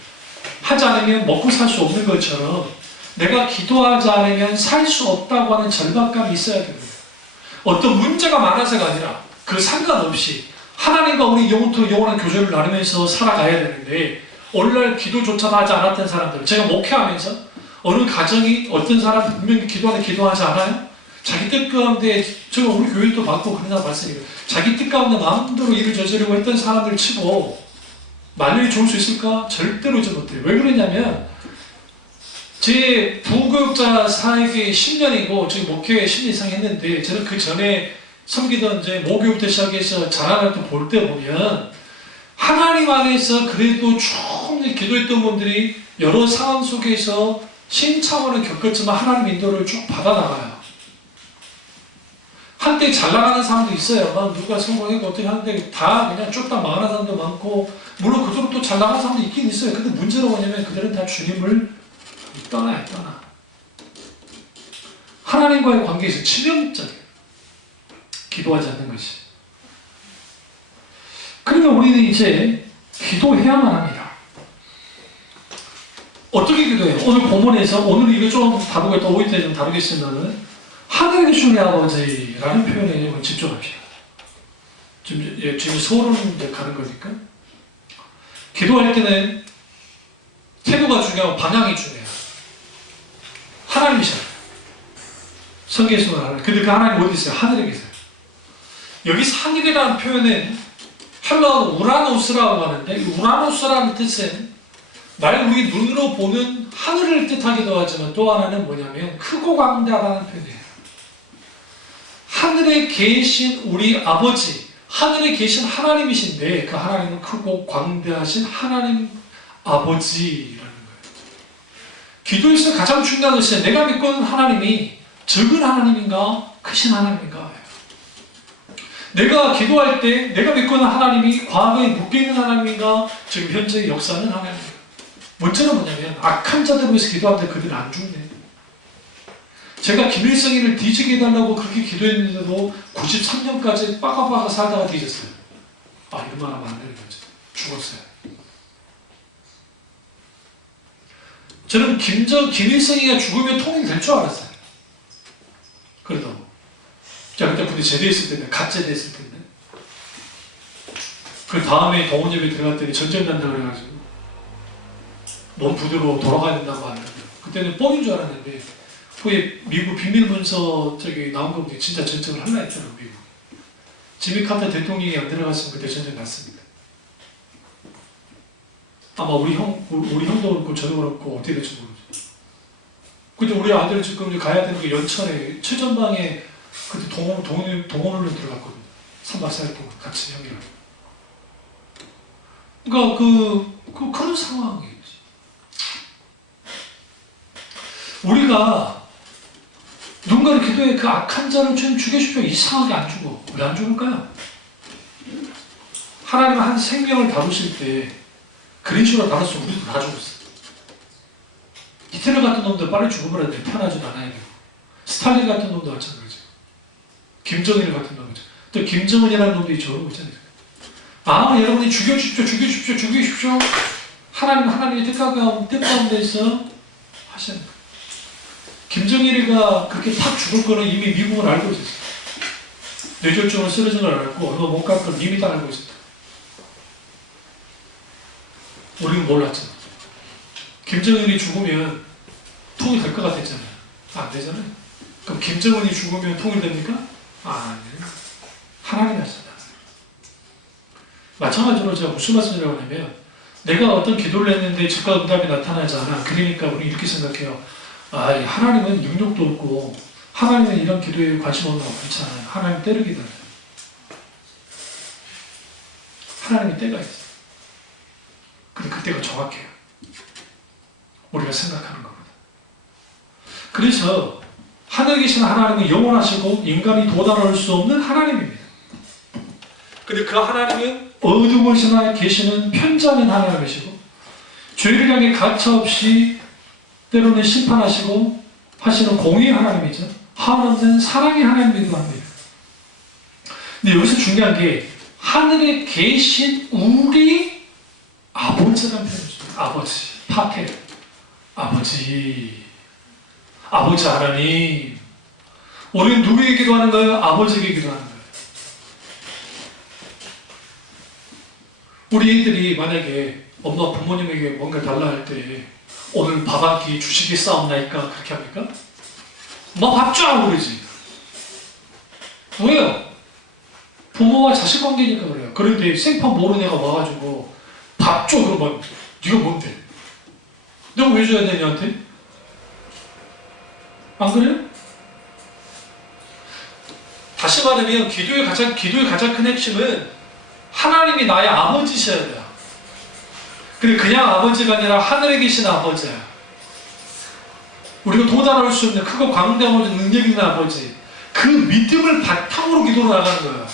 하지 않으면 먹고 살 수 없는 것처럼 내가 기도하지 않으면 살 수 없다고 하는 절박감이 있어야 됩니다. 어떤 문제가 많아서가 아니라 그 상관없이 하나님과 우리 영혼토록 영원한 교제를 나누면서 살아가야 되는데 오늘날 기도조차도 하지 않았던 사람들, 제가 목회하면서 어느 가정이 어떤 사람 분명히 기도하지 않아요? 자기 뜻 가운데, 제가 우리 교회도 받고 그러나 말씀이에요. 자기 뜻 가운데 마음대로 일을 저지르고 했던 사람들 치고 만일이 좋을 수 있을까? 절대로 이제 못해요. 왜 그러냐면 제 부교육자 사역이 10년이고 지금 목회에 10년 이상 했는데 저는 그 전에 섬기던 이제 모교부터 시작해서 자라날 때 볼 때 보면 하나님 안에서 그래도 충분히 기도했던 분들이 여러 상황 속에서 신차원을 겪었지만 하나님 인도를 쭉 받아나가요. 한때 잘 나가는 사람도 있어요. 누가 성공했고 어떻게 하는데 다 그냥 쭉 다 망하는 사람도 많고 물론 그대로 또 잘 나가는 사람도 있긴 있어요. 근데 문제는 뭐냐면 그들은 다 주님을 떠나. 하나님과의 관계에서 치명적이에요. 기도하지 않는 것이. 그러니까 우리는 이제 기도해야만 합니다. 어떻게 기도해요? 오늘 본문에서 오늘 이거 좀 다루겠다, 5일 때 좀 다루겠으면은 하늘에 계신 아버지라는 표현에 집중합시다. 지금 서울은 이제 가는 거니까. 기도할 때는 태도가 중요하고 방향이 중요해요. 하나님이잖아요. 성경에서 하나님. 근데 그 하나님 어디 있어요? 하늘에 계세요. 여기서 하늘이라는 표현은 헬라어로 우라노스라고 하는데 이 우라노스라는 뜻은 말 우리 눈으로 보는 하늘을 뜻하기도 하지만 또 하나는 뭐냐면 크고 광대하다는 표현이에요. 하늘에 계신 우리 아버지, 하늘에 계신 하나님이신데 그 하나님은 크고 광대하신 하나님 아버지라는 거예요. 기도에서 가장 중요한 것은 내가 믿고 있는 하나님이 적은 하나님인가 크신 하나님인가. 내가 기도할 때 내가 믿고 있는 하나님이 과거에 묶여있는 하나님인가 지금 현재 역사는 하나님인가. 문제는 뭐냐면 악한 자들을 위해서 기도하는데 그들은 안 죽네. 제가 김일성이를 뒤지게 해달라고 그렇게 기도했는데도 93년까지 빠가빠가 살다가 뒤졌어요. 이런 말 하면 안 되는 거죠. 죽었어요. 저는 김일성이가 죽으면 통일이 될 줄 알았어요. 그래도 자, 그때 군대 제대했을 때인데, 갓 제대했을 때인데. 그 다음에 동원협에 들어갔더니 전쟁 난다 그래가지고, 너무 부대로 돌아가야 된다고 하는데, 그때는 뻥인 줄 알았는데, 후에 미국 비밀문서 나온 거 보니 진짜 전쟁을 하려 했더라고요, 미국. 지미 카터 대통령이 안 들어갔으면 그때 전쟁 났습니다. 아마 우리 형도 그렇고, 저도 그렇고, 어떻게 될지 모르죠. 근데 우리 아들은 지금 가야 되는 게 연천에, 최전방에 그때 동원으로 들어갔거든요. 3박 4일 동안 같이 형이랑. 그러니까 그런 상황이겠지. 우리가 누군가를 기도해 그 악한 자를 좀 죽여주면 이상하게 안 죽어. 왜 안 죽을까요? 하나님은 한 생명을 다루실 때 그런 식으로 다뤘으면 우리도 다 죽었어. 히틀러 같은 놈들 빨리 죽어버렸는데 편하지도 않아야 되고, 스탈린 같은 놈도 마찬가지죠. 김정일 같은 놈이죠. 또 김정은이라는 놈도 저러고 있잖아요. 여러분이 죽여주십시오, 죽여주십시오, 죽여주십시오. 하나님의 뜻 가운데서 하시는 거예요. 김정일이가 그렇게 팍 죽을 거는 이미 미국은 알고 있었어요. 뇌졸중으로 쓰러진 걸 알고, 얼마 못 갈 걸 이미 다 알고 있었다. 우리는 몰랐잖아. 김정일이 죽으면 통일될 것 같았잖아요. 안 되잖아요. 그럼 김정은이 죽으면 통일됩니까? 아니에요. 하나님이 하셨다. 마찬가지로 제가 무슨 말씀이라고 하냐면, 내가 어떤 기도를 했는데 즉각 응답이 나타나지 않아. 그러니까 우리 이렇게 생각해요. 하나님은 능력도 없고 하나님은 이런 기도에 관심 없는 거 그렇잖아요. 하나님 때를 기다려요. 하나님이 때가 있어요. 근데 그때가 정확해요. 우리가 생각하는 것보다. 그래서 하늘에 계신 하나님은 영원하시고 인간이 도달할 수 없는 하나님입니다. 근데 그 하나님은 어둠을 계시는 편지하는 하나님이시고, 죄를 향해 가차없이 때로는 심판하시고 하시는 공의의 하나님이죠. 한없는 사랑의 하나님이기도 합니다. 근데 여기서 중요한 게, 하늘에 계신 우리 아버지라는 표현이죠. 아버지, 파테, 아버지 하나님. 우리는 누구에게 기도하는 거예요? 아버지에게 기도하는 거예요. 우리 애들이 만약에 엄마 부모님에게 뭔가 달라 할 때, 오늘 밥 한 끼 주시겠사옵나이까? 그렇게 합니까? 엄마 밥 줘! 그러지. 왜요? 부모와 자식 관계니까 그래요. 그런데 생판 모르는 애가 와가지고 밥 줘! 그러면 네가 뭔데? 내가 왜 줘야 돼, 너한테? 안 그래요? 다시 말하면 기도의 가장 큰 핵심은 하나님이 나의 아버지셔야 돼요. 근데 그냥 아버지가 아니라 하늘에 계신 아버지야. 우리가 도달할 수 없는 크고 광대하고 능력 있는 아버지. 그 믿음을 바탕으로 기도로 나가는 거야.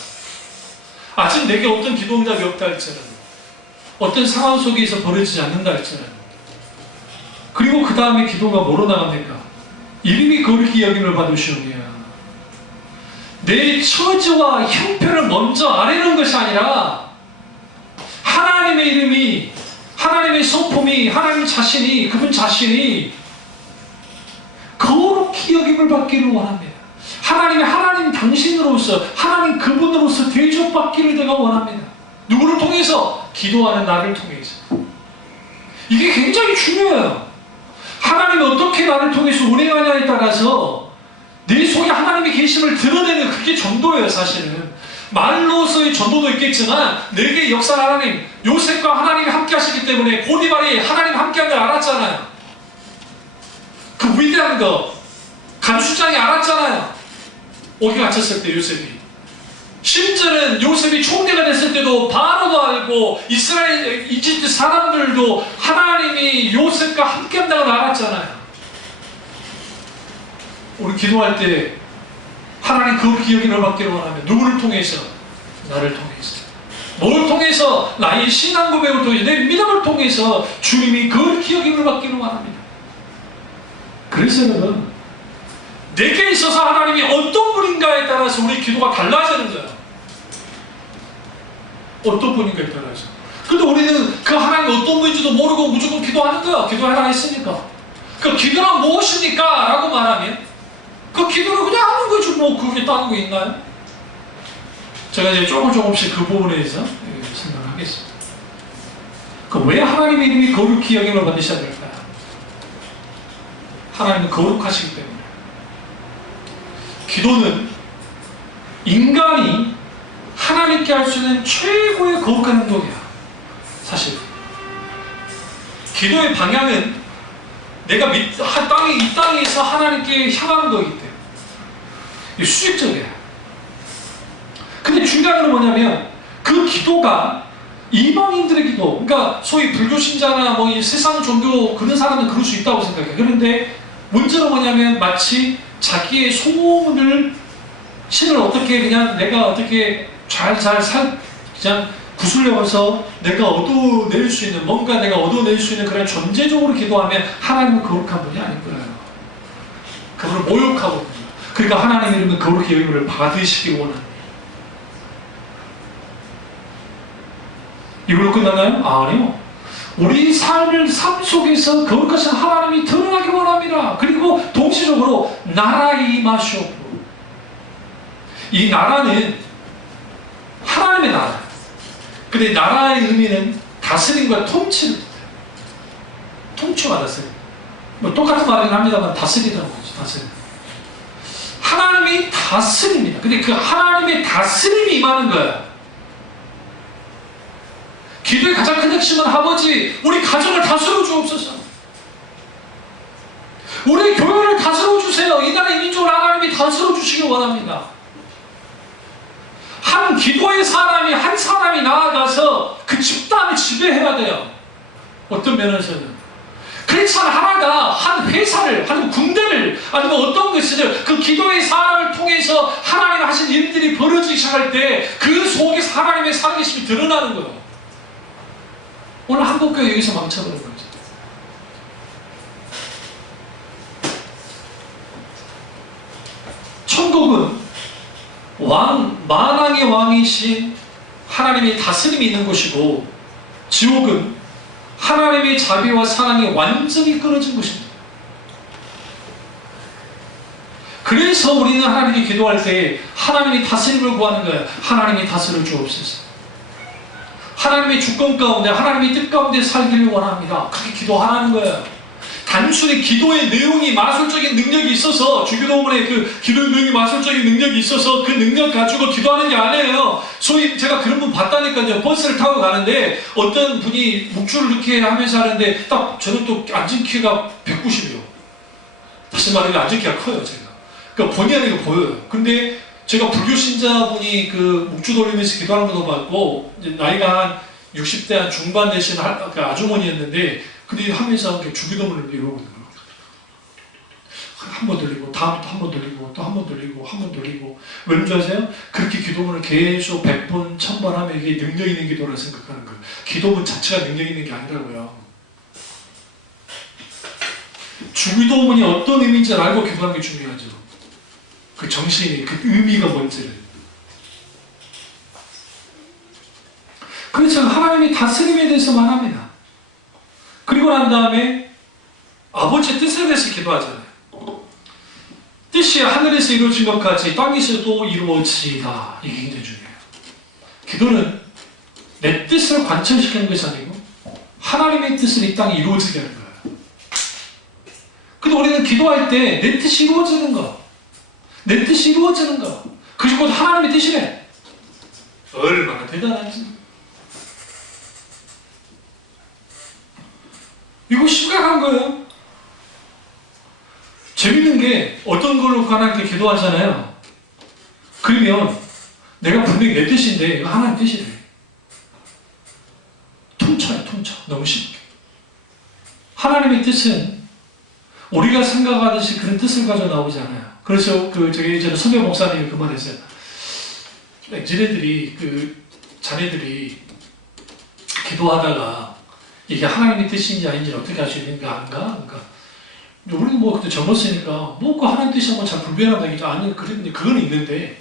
아직 내게 어떤 기도 응답이 없다 할지라도, 어떤 상황 속에서 벌어지지 않는다 할지라도, 그리고 그 다음에 기도가 뭐로 나갑니까? 이름이 거룩히 여김을 받으시오며, 내 처지와 형편을 먼저 아뢰는 것이 아니라 하나님의 이름이, 하나님의 성품이, 하나님 자신이, 그분 자신이 거룩히 여김을 받기를 원합니다. 하나님 당신으로서, 하나님 그분으로서 대접받기를 내가 원합니다. 누구를 통해서? 기도하는 나를 통해서. 이게 굉장히 중요해요. 하나님이 어떻게 나를 통해서 운행하냐에 따라서 내 속에 하나님의 계심을 드러내는, 그게 전도예요. 사실은 말로서의 전도도 있겠지만, 내게 역사는 하나님, 요셉과 하나님이 함께 하시기 때문에 보디발이 하나님 함께한 걸 알았잖아요. 그 위대한 거 간수장이 알았잖아요. 옥에 갇혔을 때 요셉이. 심지어는 요셉이 총리가 됐을 때도 바로도 알고 이스라엘, 이집트 사람들도 하나님이 요셉과 함께 한다는 걸 알았잖아요. 우리 기도할 때 하나님 그렇게 여김을 받기를 원하면 누구를 통해서? 나를 통해서. 뭘 통해서? 나의 신앙 고백을 통해서, 내 믿음을 통해서 주님이 그렇게 여김을 받기를 원합니다. 그래서 여러분, 내게 있어서 하나님이 어떤 분인가에 따라서 우리 기도가 달라지는 거예요. 어떤 분인가에 따라서. 근데 우리는 그 하나님이 어떤 분인지도 모르고 무조건 기도하는 거야. 기도해라 했으니까. 그 기도란 무엇입니까? 라고 말하면 그 기도를 그냥 하는 거지, 뭐 그게 다른 거 있나요? 제가 이제 조금씩 그 부분에 대해서 설명을 하겠습니다. 그 왜 하나님의 이름이 거룩히 여김을 받으셔야 될까요? 하나님은 거룩하시기 때문에. 기도는 인간이 하나님께 할 수 있는 최고의 거룩한 행동이야. 사실 기도의 방향은 내가 이 땅에서 하나님께 향하는 거기 때문에 이게 수직적이야. 근데 중요한 건 뭐냐면, 그 기도가 이방인들의 기도, 그러니까 소위 불교 신자나 뭐 이 세상 종교 그런 사람은 그럴 수 있다고 생각해. 그런데 문제는 뭐냐면, 마치 자기의 소원을, 신을 어떻게 그냥 내가 어떻게 그냥 구슬려서 내가 얻어낼 수 있는, 뭔가 내가 얻어낼 수 있는 그런 존재적으로 기도하면 하나님은 거룩한 분이 아닌 거예요. 그분을 모욕하거든요. 그러니까 하나님 이름은 거룩의 여김을 받으시기 원합니다. 이걸로 끝나나요? 아니요. 우리 삶 속에서 거룩하신 하나님이 드러나기 원합니다. 그리고 동시적으로 나라에 임하시옵고, 이 나라는 하나님의 나라. 근데 나라의 의미는 다스림과 통치를 통치와 다스림. 뭐 똑같은 말이긴 합니다만 다스리다는 거죠. 다스림. 하나님이 다스립니다. 근데 그 하나님의 다스림이 임하는 거예요. 기도의 가장 큰 핵심은 아버지, 우리 가정을 다스려 주옵소서. 우리 교회를 다스려 주세요. 이 나라의 민족을 하나님이 다스려 주시길 원합니다. 한 기도의 사람이, 한 사람이 나아가서 그 집단을 지배해야 돼요. 어떤 면에서는. 크리스천 하나가 한 회사를, 한 군대를, 아니면 어떤 것을 그 기도의 사람을 통해서 하나님 하신 일들이 벌어지기 시작할 때 그 속에서 하나님의 살아계심이 드러나는 거예요. 오늘 한국교회 여기서 망쳐버린 거죠. 천국은 만왕의 왕이신 하나님의 다스림이 있는 곳이고, 지옥은 하나님의 자비와 사랑이 완전히 끊어진 곳입니다. 그래서 우리는 하나님께 기도할 때 하나님이 다스림을 구하는 거예요. 하나님이 다스려 주옵소서. 하나님의 주권 가운데, 하나님의 뜻 가운데 살기를 원합니다. 그렇게 기도하라는 거예요. 단순히 기도의 내용이 마술적인 능력이 있어서, 주기도문의 그 기도의 내용이 마술적인 능력이 있어서 그 능력 가지고 기도하는 게 아니에요. 소위 제가 그런 분 봤다니까요. 버스를 타고 가는데 어떤 분이 묵주를 이렇게 하면서 하는데, 딱 저는 또 앉은 키가 190이요. 다시 말하면 앉은 키가 커요, 제가. 그러니까 본의 아니게 보여요. 근데 제가 불교 신자분이 그 묵주 돌리면서 기도하는 것도 봤고, 이제 나이가 한 60대 한 중반 되신 그 아주머니였는데, 근데 하면서 이렇게 주기도문을 이러거든요. 한 번 돌리고, 다음부터 한 번 돌리고, 또 한 번 돌리고, 한 번 돌리고. 왠 줄 아세요? 그렇게 기도문을 계속 100번, 1000번 하면 이게 능력 있는 기도라 생각하는 거예요. 기도문 자체가 능력 있는 게 아니라고요. 주기도문이 어떤 의미인지 알고 기도하는 게 중요하죠. 그 정신이, 그 의미가 뭔지를. 그래서 하나님의 다스림에 대해서 말합니다. 그리고 난 다음에 아버지의 뜻에 대해서 기도하잖아요. 뜻이 하늘에서 이루어진 것 같이 땅에서도 이루어지다. 이게 굉장히 중요해요. 기도는 내 뜻을 관철시키는 것이 아니고 하나님의 뜻을 이 땅에 이루어지게 하는 거예요. 근데 우리는 기도할 때 내 뜻이 이루어지는 거, 내 뜻이 이루어지는 거, 그것이 곧 하나님의 뜻이래. 얼마나 대단한지. 이거 심각한 거예요. 재밌는 게 어떤 걸로 하나님께 기도하잖아요. 그러면 내가 분명히 내 뜻인데 이거 하나님 뜻이래. 퉁쳐요, 퉁쳐. 너무 쉽게. 하나님의 뜻은 우리가 생각하듯이 그런 뜻을 가지고 나오지 않아요. 그래서 저기 예전에 선배 목사님이 그 말했어요. 자네들이 기도하다가 이게 하나님의 뜻인지 아닌지 어떻게 알 수 있는가, 그러니까 우리는 뭐 그때 젊었으니까 그 하나님 뜻이 한번 잘 불변하다니까. 아니, 그건 있는데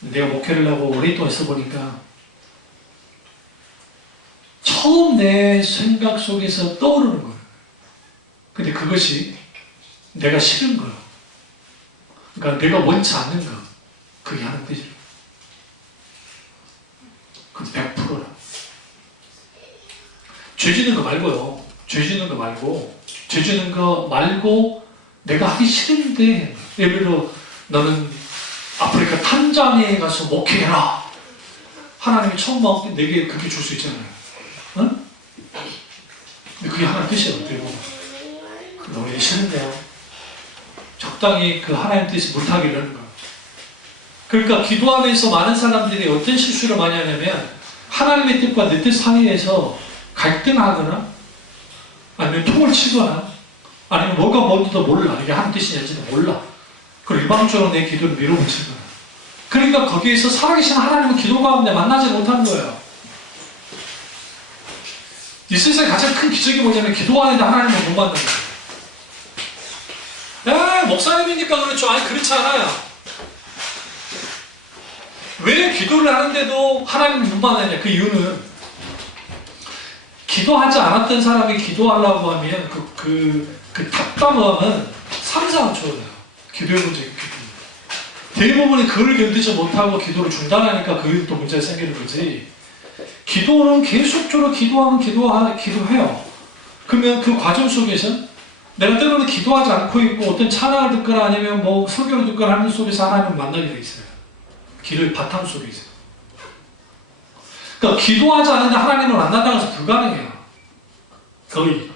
내가 목회를 하고 오랫동안 있어보니까 처음 내 생각 속에서 떠오르는 거예요. 근데 그것이 내가 싫은 거예요. 그러니까 내가 원치 않는 거, 그게 하나님 뜻이에요. 그 100%라. 죄 짓는 거 말고요. 죄 짓는 거 말고 내가 하기 싫은데, 예를 들어 너는 아프리카 탄자니아에 가서 목회해라. 하나님이 처음 마음 내게 그렇게 줄 수 있잖아요. 응? 근데 그게 하나님 뜻이에요. 어떻게 보면 너무 싫은데요. 적당히 그 하나님 뜻이 물타기를 하는 거예요. 그러니까 기도하면서 많은 사람들이 어떤 실수를 많이 하냐면 하나님의 뜻과 내 뜻 사이에서 갈등하거나 아니면 통을 치거나 아니면 뭐가 뭔지도 몰라. 이게 하나님 뜻이냐지도 몰라. 그리고 일방적으로 내 기도를 밀어붙이거나. 그러니까 거기에서 살아계신 하나님을 기도 가운데 만나지 못하는 거예요. 이 세상에 가장 큰 기적이 뭐냐면 기도하는데 하나님을 못 만나는 거예요. 목사님이니까 그렇죠. 아니 그렇지 않아요. 왜 기도를 하는데도 하나님을 못 만나냐? 그 이유는 기도하지 않았던 사람이 기도하려고 하면 그 답답함은 상상을 초월해요. 기도해본 적이 있기 때문에. 대부분이 그걸 견디지 못하고 기도를 중단하니까 그게 또 문제가 생기는 거지. 기도는 계속적으로 기도해요. 그러면 그 과정 속에서 내가 때로는 기도하지 않고 있고 어떤 찬양을 듣거나 아니면 뭐 설교를 듣거나 하는 속에서 하나님을 만나게 돼 있어요. 길의 바탕 속에 있어요. 그러니까 기도하지 않는데 하나님을 만난다는 것은 불가능해요. 거의.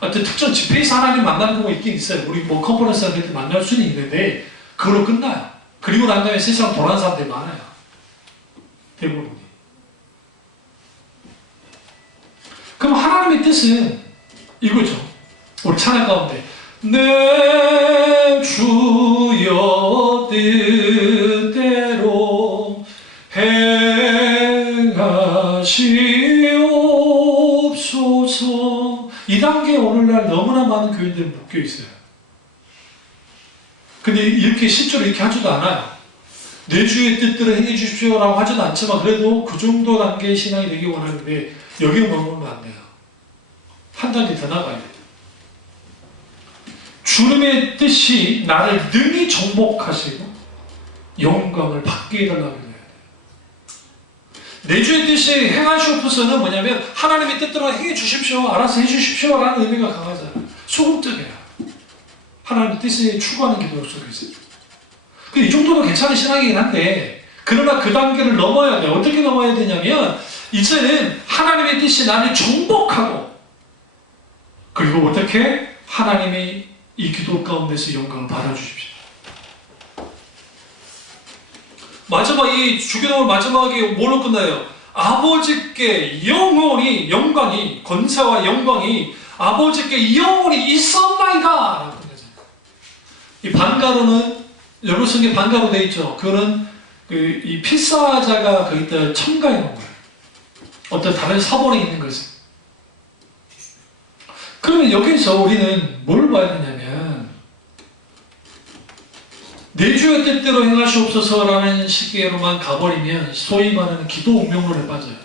어떤 특정 집회에서 하나님 만나는 경우가 있긴 있어요. 우리 뭐 컨퍼런스 할 때 만날 수는 있는데 그걸로 끝나요. 그리고 난 다음에 세상 돌아가는 사람들이 많아요. 대부분이. 그럼 하나님의 뜻은 이거죠. 우리 찬양 가운데 내 주여 뜻대로 행하시옵소서. 이 단계에 오늘날 너무나 많은 교인들이 묶여 있어요. 근데 이렇게 실제로 이렇게 하지도 않아요. 내 주의 뜻대로 행해 주십시오라고 하지도 않지만 그래도 그 정도 단계의 신앙이 되기 원하는데 여기에 머물면 안 돼요. 한 단계 더 나가야 돼요. 주님의 뜻이 나를 능히 정복하시고 영광을 받게 해달라고 해요. 내 주의 뜻이 행하시옵소서는 뭐냐면 하나님의 뜻대로 행해 주십시오, 알아서 해 주십시오 라는 의미가 강하잖아요. 소극적이에요. 하나님의 뜻에 추구하는 기도 속에 있어요. 이 정도도 괜찮은 신앙이긴 한데 그러나 그 단계를 넘어야 돼요. 어떻게 넘어야 되냐면 이제는 하나님의 뜻이 나를 정복하고 그리고 어떻게 하나님이 이 기도 가운데서 영광을 받아주십시오. 마지막 이 주기도문 마지막에 뭘로 끝나요? 아버지께 영원히 영광이 권세와 영광이 아버지께 영원히 있었나이다 라고 끝나잖아요. 이 반가로는 여러 성에 반가로 되어 있죠. 그거는 이 필사자가 거기다 첨가해 놓은 거예요. 어떤 다른 사본에 있는 것을. 그러면 여기서 우리는 뭘 봐야 되냐면 내 주의 뜻대로 행하시옵소서라는 시기로만 가버리면 소위 말하는 기도 운명론에 빠져요.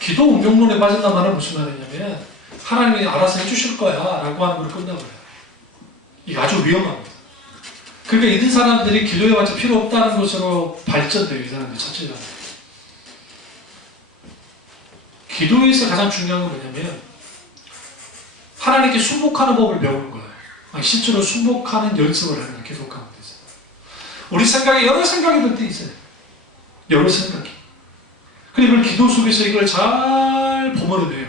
기도 운명론에 빠진다는 말은 무슨 말이냐면 하나님이 알아서 해주실 거야 라고 하는 걸 끝나버려요. 이게 아주 위험합니다. 그러니까 이런 사람들이 기도해봤자 필요 없다는 것으로 발전돼요. 이 사람들 자체가. 기도에서 가장 중요한 건 뭐냐면 하나님께 순복하는 법을 배우는 거예요. 실제로 순복하는 연습을 하는 거예요. 기도 가운데서. 우리 생각에 여러 생각이 들 때 있어요. 여러 생각이. 그리고 기도 속에서 이걸 잘 버무려내요.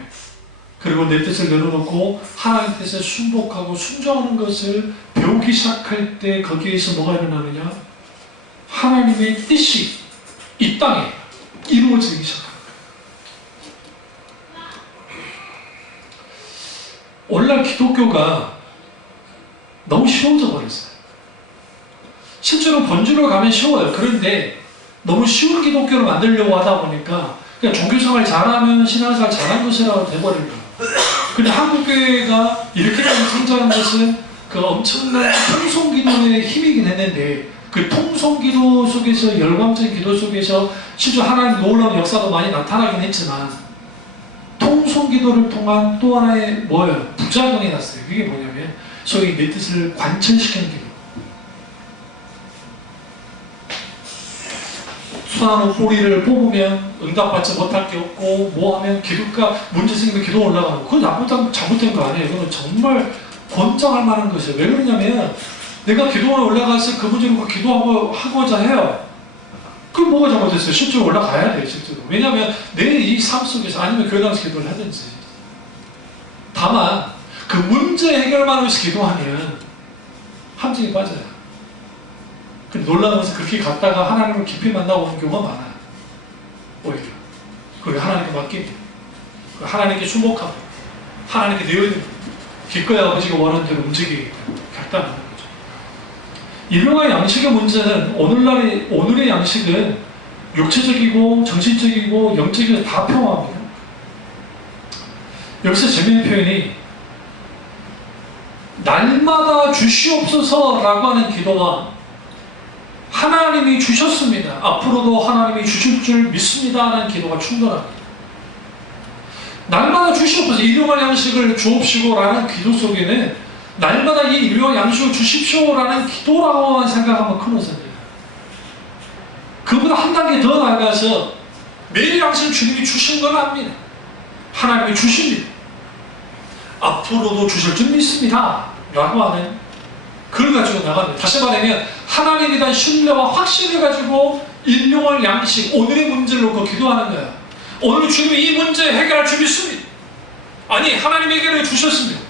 그리고 내 뜻을 내려놓고 하나님 뜻에 순복하고 순종하는 것을 배우기 시작할 때 거기에서 뭐가 일어나느냐? 하나님의 뜻이 이 땅에 이루어지기 시작합니다. 오늘날 기독교가 너무 쉬워져 버렸어요. 실제로 본질로 가면 쉬워요. 그런데 너무 쉬운 기독교를 만들려고 하다 보니까 그냥 종교생활 잘하면 신앙생활 잘한 것이라고 돼버린 거예요. 근데 한국교회가 이렇게까지 성장한 것은 그 엄청난 통성기도의 힘이긴 했는데 그 통성기도 속에서 열광적인 기도 속에서 실제 하나님 놀라운 역사도 많이 나타나긴 했지만 통성기도를 통한 또 하나의 뭐예요? 부작용이 났어요. 그게 뭐냐면 소위 내 뜻을 관철시키는 기도. 수나무 뿌리를 뽑으면 응답받지 못할 게 없고 뭐 하면 기도가 문제 생기면 기도 올라가는 거. 그건 잘못된 거 아니에요. 그건 정말 권장할 만한 것이에요. 왜 그러냐면 내가 기도원에 올라가서 그 문제로 기도하고자 해요. 그럼 뭐가 잘못됐어요? 실제로 올라가야 돼요. 실제로. 왜냐하면 내 이 삶 속에서 아니면 교회 나가서 기도를 하든지 다만 그 문제 해결만 위해서 기도하면 함정에 빠져요. 놀라운 것은 그렇게 갔다가 하나님을 깊이 만나고 오는 경우가 많아요. 오히려. 그리고 하나님께 맡기고 하나님께 순복하고 하나님께 내어드리고 기꺼이 아버지가 원하는 대로 움직이게 결단하는 거죠. 일용할 양식의 문제는 오늘의 양식은 육체적이고 정신적이고 영적이고 다 평화합니다. 여기서 재미있는 표현이 날마다 주시옵소서라고 하는 기도와 하나님이 주셨습니다, 앞으로도 하나님이 주실 줄 믿습니다 하는 기도가 충돌합니다. 날마다 주시옵소서, 일용할 양식을 주옵시고 라는 기도 속에는 날마다 이 일용할 양식을 주십시오 라는 기도라고만 생각하면 큰 오산입니다. 그보다 한 단계 더 나아가서 매일 양식을 주님이 주신 건 압니다. 하나님이 주십니다. 앞으로도 주실 줄 믿습니다 라고 하는, 그걸 가지고 나갑니다. 다시 말하면 하나님에 대한 신뢰와 확신을 가지고 일용할 양식, 오늘의 문제를 놓고 기도하는 거예요. 오늘 주님이 이 문제 해결할 줄 믿습니다. 아니, 하나님 해결해 주셨습니다.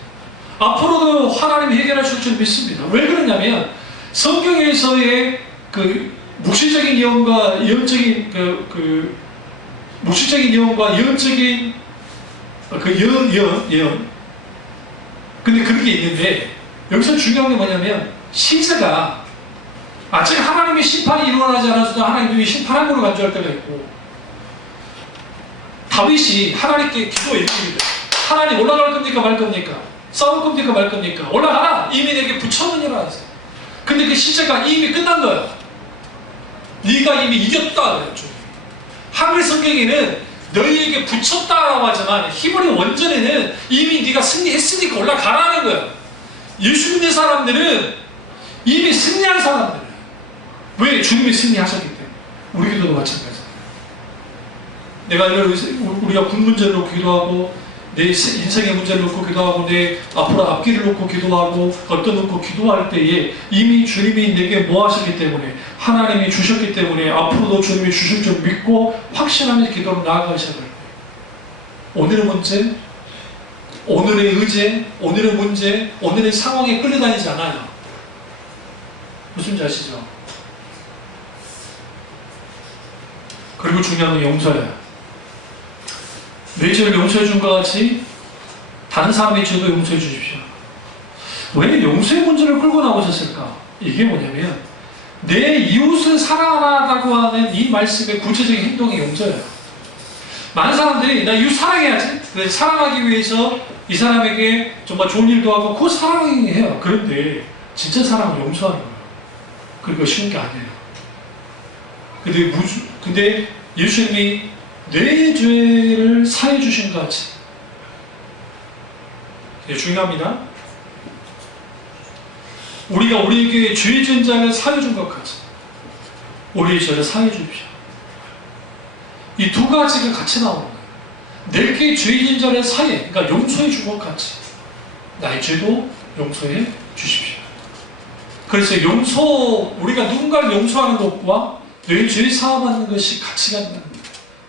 앞으로도 하나님이 해결하실 줄 믿습니다. 왜 그러냐면 성경에서의 그 묵시적인 예언과 예언적인 묵시적인 예언과 예언적인 예언. 근데 그런 게 있는데 여기서 중요한 게 뭐냐면 시제가 아직 하나님의 심판이 일어나지 않아서도 하나님이 심판함으로 간주할 때가 있고, 다윗이 하나님께 기도했습니다. 하나님 올라갈 겁니까 말 겁니까? 싸울 겁니까 말 겁니까? 올라가라! 이미 내게 붙였느니라 했어요. 근데 그 시제가 이미 끝난 거예요. 네가 이미 이겼다 그래요. 한글 성경에는 너희에게 붙였다라고 하지만 히브리 원전에는 이미 네가 승리했으니까 올라가라는 거예요. 예수 믿는 사람들은 이미 승리한 사람들이에요. 왜? 주님이 승리하셨기 때문에. 우리 기도도 마찬가지예요. 내가 우리가 군 문제를 놓고 기도하고, 내 인생의 문제를 놓고 기도하고, 내 앞으로 앞길을 놓고 기도하고, 어떤 놓고 기도할 때에 이미 주님이 내게 뭐 하셨기 때문에, 하나님이 주셨기 때문에 앞으로도 주님이 주실 줄 믿고 확신하면서 기도로 나아가셔야 돼요. 오늘의 문제, 오늘의 의제, 오늘의 문제, 오늘의 상황에 끌려다니지 않아요. 무슨지 아시죠? 그리고 중요한 건 용서예요. 내 죄를 용서해 준 것 같이 다른 사람의 죄도 용서해 주십시오. 왜 용서의 문제를 끌고 나오셨을까? 이게 뭐냐면 내 이웃을 사랑하라고 하는 이 말씀의 구체적인 행동이 용서예요. 많은 사람들이 나 이웃 사랑해야지, 그래서 사랑하기 위해서 이 사람에게 정말 좋은 일도 하고 그거 사랑해요. 그런데 진짜 사랑은 용서하는 거예요. 그러니까 쉬운 게 아니에요. 근데 예수님이 내 죄를 사해 주신 것 같이, 이게 중요합니다. 우리가 우리에게 죄 지은 자를 사해 준 것 같이 우리의 죄를 사해 주십시오. 이 두 가지가 같이 나오는 거예요. 내게 죄 지은 자를 사해, 그러니까 용서해 준 것 같이 나의 죄도 용서해 주십시오. 그래서 우리가 누군가를 용서하는 것과 내 죄 사함하는 것이 같이 간다는 거예요.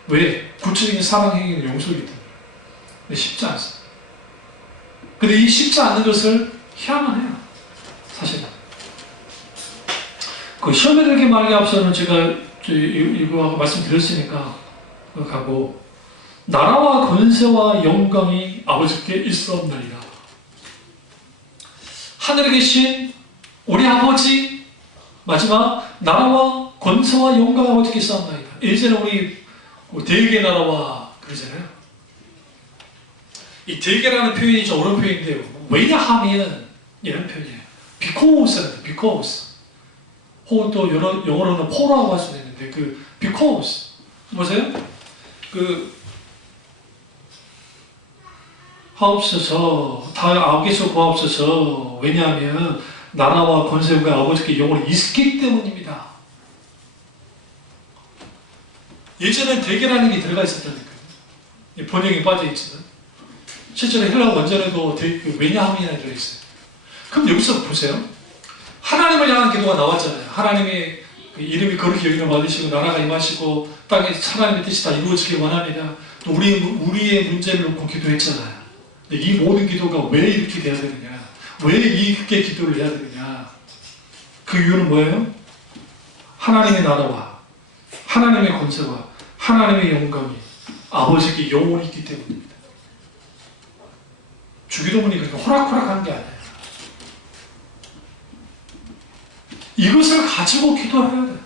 왜? 구체적인 사랑 행위는 용서이기 때문에. 근데 쉽지 않습니다. 근데 이 쉽지 않는 것을 해야만 해요. 사실은. 그 시험에 들게 말기 앞서는 제가 이거 말씀드렸으니까 가고, 나라와 권세와 영광이 아버지께 있사옵나이다. 하늘에 계신 우리 아버지, 마지막 나라와 권세와 영광이 아버지께 있사옵나이다. 예전에 우리 대개 나라와 그러잖아요. 이 대개라는 표현이 좀 어려운 표현인데요. 왜냐하면 이런 표현이에요. because. 혹은 또 영어로는 for라고 할 수도 있는데, because. 보세요. 하옵소서, 다 아버지께서 구하옵소서. 왜냐하면 나라와 권세가 아버지께 영원히 있기 때문입니다. 예전엔 대개라는 게 들어가 있었다니까요. 번역이 빠져있지만 실제로 헬라 원전에도 왜냐하면이라고 들어있어요. 그럼 여기서 보세요. 하나님을 향한 기도가 나왔잖아요. 하나님의 이름이 거룩히 여기를 받으시고 나라가 임하시고 땅에 하나님의 뜻이 다 이루어지길 원합니다. 또 우리의 문제를 놓고 기도했잖아요. 근데 이 모든 기도가 왜 이렇게 돼야 되느냐, 왜 이렇게 기도를 해야 되느냐, 그 이유는 뭐예요? 하나님의 나라와 하나님의 권세와 하나님의 영광이 아버지께 영원히 있기 때문입니다. 주기도문이 그렇게 호락호락한 게 아니에요. 이것을 가지고 기도해야 돼요.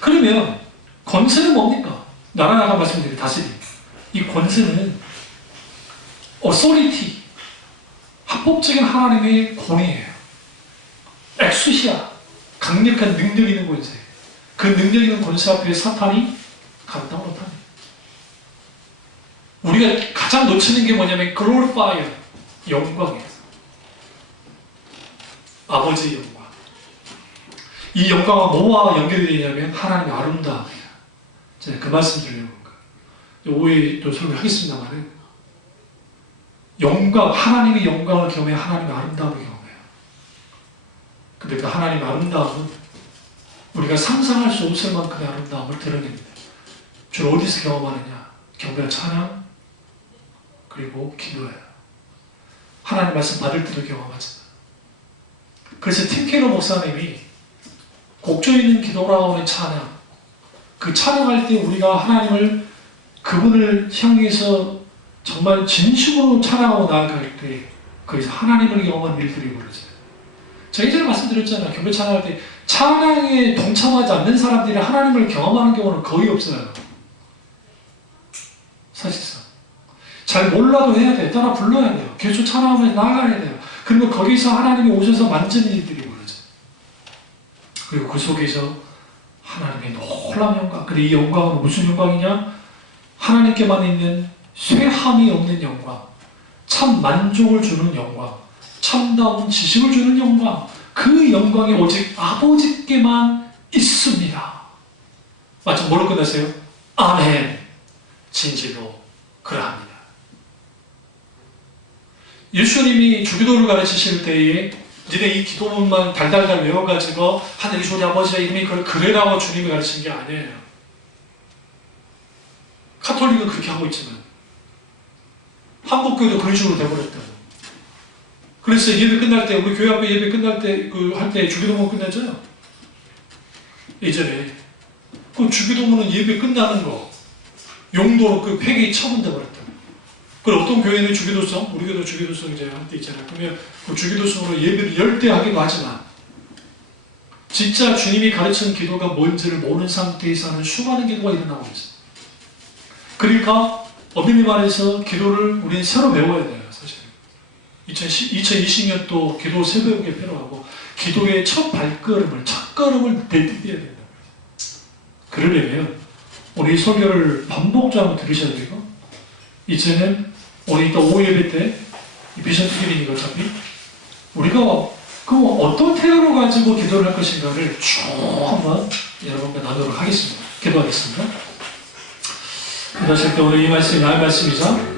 그러면 권세는 뭡니까? 나라가 말씀드린 다스림. 이 권세는 authority, 합법적인 하나님의 권위예요. 엑수시아, 강력한 능력 있는 권세. 그 능력 있는 권세 앞에 사탄이 감당 못합니다. 우리가 가장 놓치는 게 뭐냐면 glorify, 영광이에요. 아버지의 영광. 이 영광은 뭐와 연결이 되냐면 하나님의 아름다움이에요. 제가 그 말씀 드리려고 오후에 또 설교하겠습니다만 영광, 하나님의 영광을 경험해 하나님의 아름다움을 경험해요. 근데 그 하나님의 아름다움은 우리가 상상할 수 없을 만큼의 아름다움을 드러냅니다. 주로 어디서 경험하느냐? 경배와 찬양 그리고 기도예요. 하나님 말씀 받을 때도 경험하잖아요. 그래서 팀 케러 목사님이 곡조 있는 기도라고는 찬양, 그 찬양할 때 우리가 하나님을 그분을 향해서 정말 진심으로 찬양하고 나아갈 때 거기서 하나님을 경험한 일들이 벌어져요. 제가 예전에 말씀드렸잖아요. 경배 찬양할 때 찬양에 동참하지 않는 사람들이 하나님을 경험하는 경우는 거의 없어요. 사실상 잘 몰라도 해야 돼요. 따라 불러야 돼요. 계속 찬양하면서 나아가야 돼요. 그리고 거기서 하나님이 오셔서 만지는 일들이 벌어져요. 그리고 그 속에서 하나님의 놀라운 영광. 근데 이 영광은 무슨 영광이냐? 하나님께만 있는 쇠함이 없는 영광, 참 만족을 주는 영광, 참다운 지식을 주는 영광, 그 영광이 오직 아버지께만 있습니다. 마침 뭐로 끝났어요? 아멘. 진실로 그러합니다. 예수님이 주기도를 가르치실 때에 니네 이 기도문만 달달달 외워가지고 하늘의 주님 아버지의 이름이 그래라고 주님이 가르친 게 아니에요. 카톨릭은 그렇게 하고 있지만 한국교회도 그런 식으로 돼버렸다. 그래서 예배 끝날 때, 우리 교회 앞에 예배 끝날 때, 할 때 주기도문 끝나죠? 예전에. 그 주기도문은 예배 끝나는 거, 용도로 그 폐기 처분돼 버렸다. 그리고 어떤 교회는 주기도성, 우리 교회도 주기도성 이제 할 때 있잖아요. 그러면 그 주기도성으로 예배를 열대하기도 하지만, 진짜 주님이 가르친 기도가 뭔지를 모르는 상태에서 하는 수많은 기도가 일어나고 있어요. 그러니까 엄밀히 말해서 기도를 우리는 새로 배워야 돼요. 사실 2020년도 기도 새 배우기 필요하고 기도의 첫 발걸음을, 첫걸음을 내디뎌야 된다. 그러려면 우리 설교를 반복적으로 들으셔야 되고, 이제는 우리 이따 오후 예배 때 비전 특집이니까 어차피 우리가 그 어떤 태도로 가지고 기도를 할 것인가를 쭉 한번 여러분과 나누도록 하겠습니다. 기도하겠습니다. 기도하실 때 오늘 이 말씀이 나의 말씀이자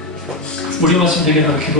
우리 말씀 되게 나를 기도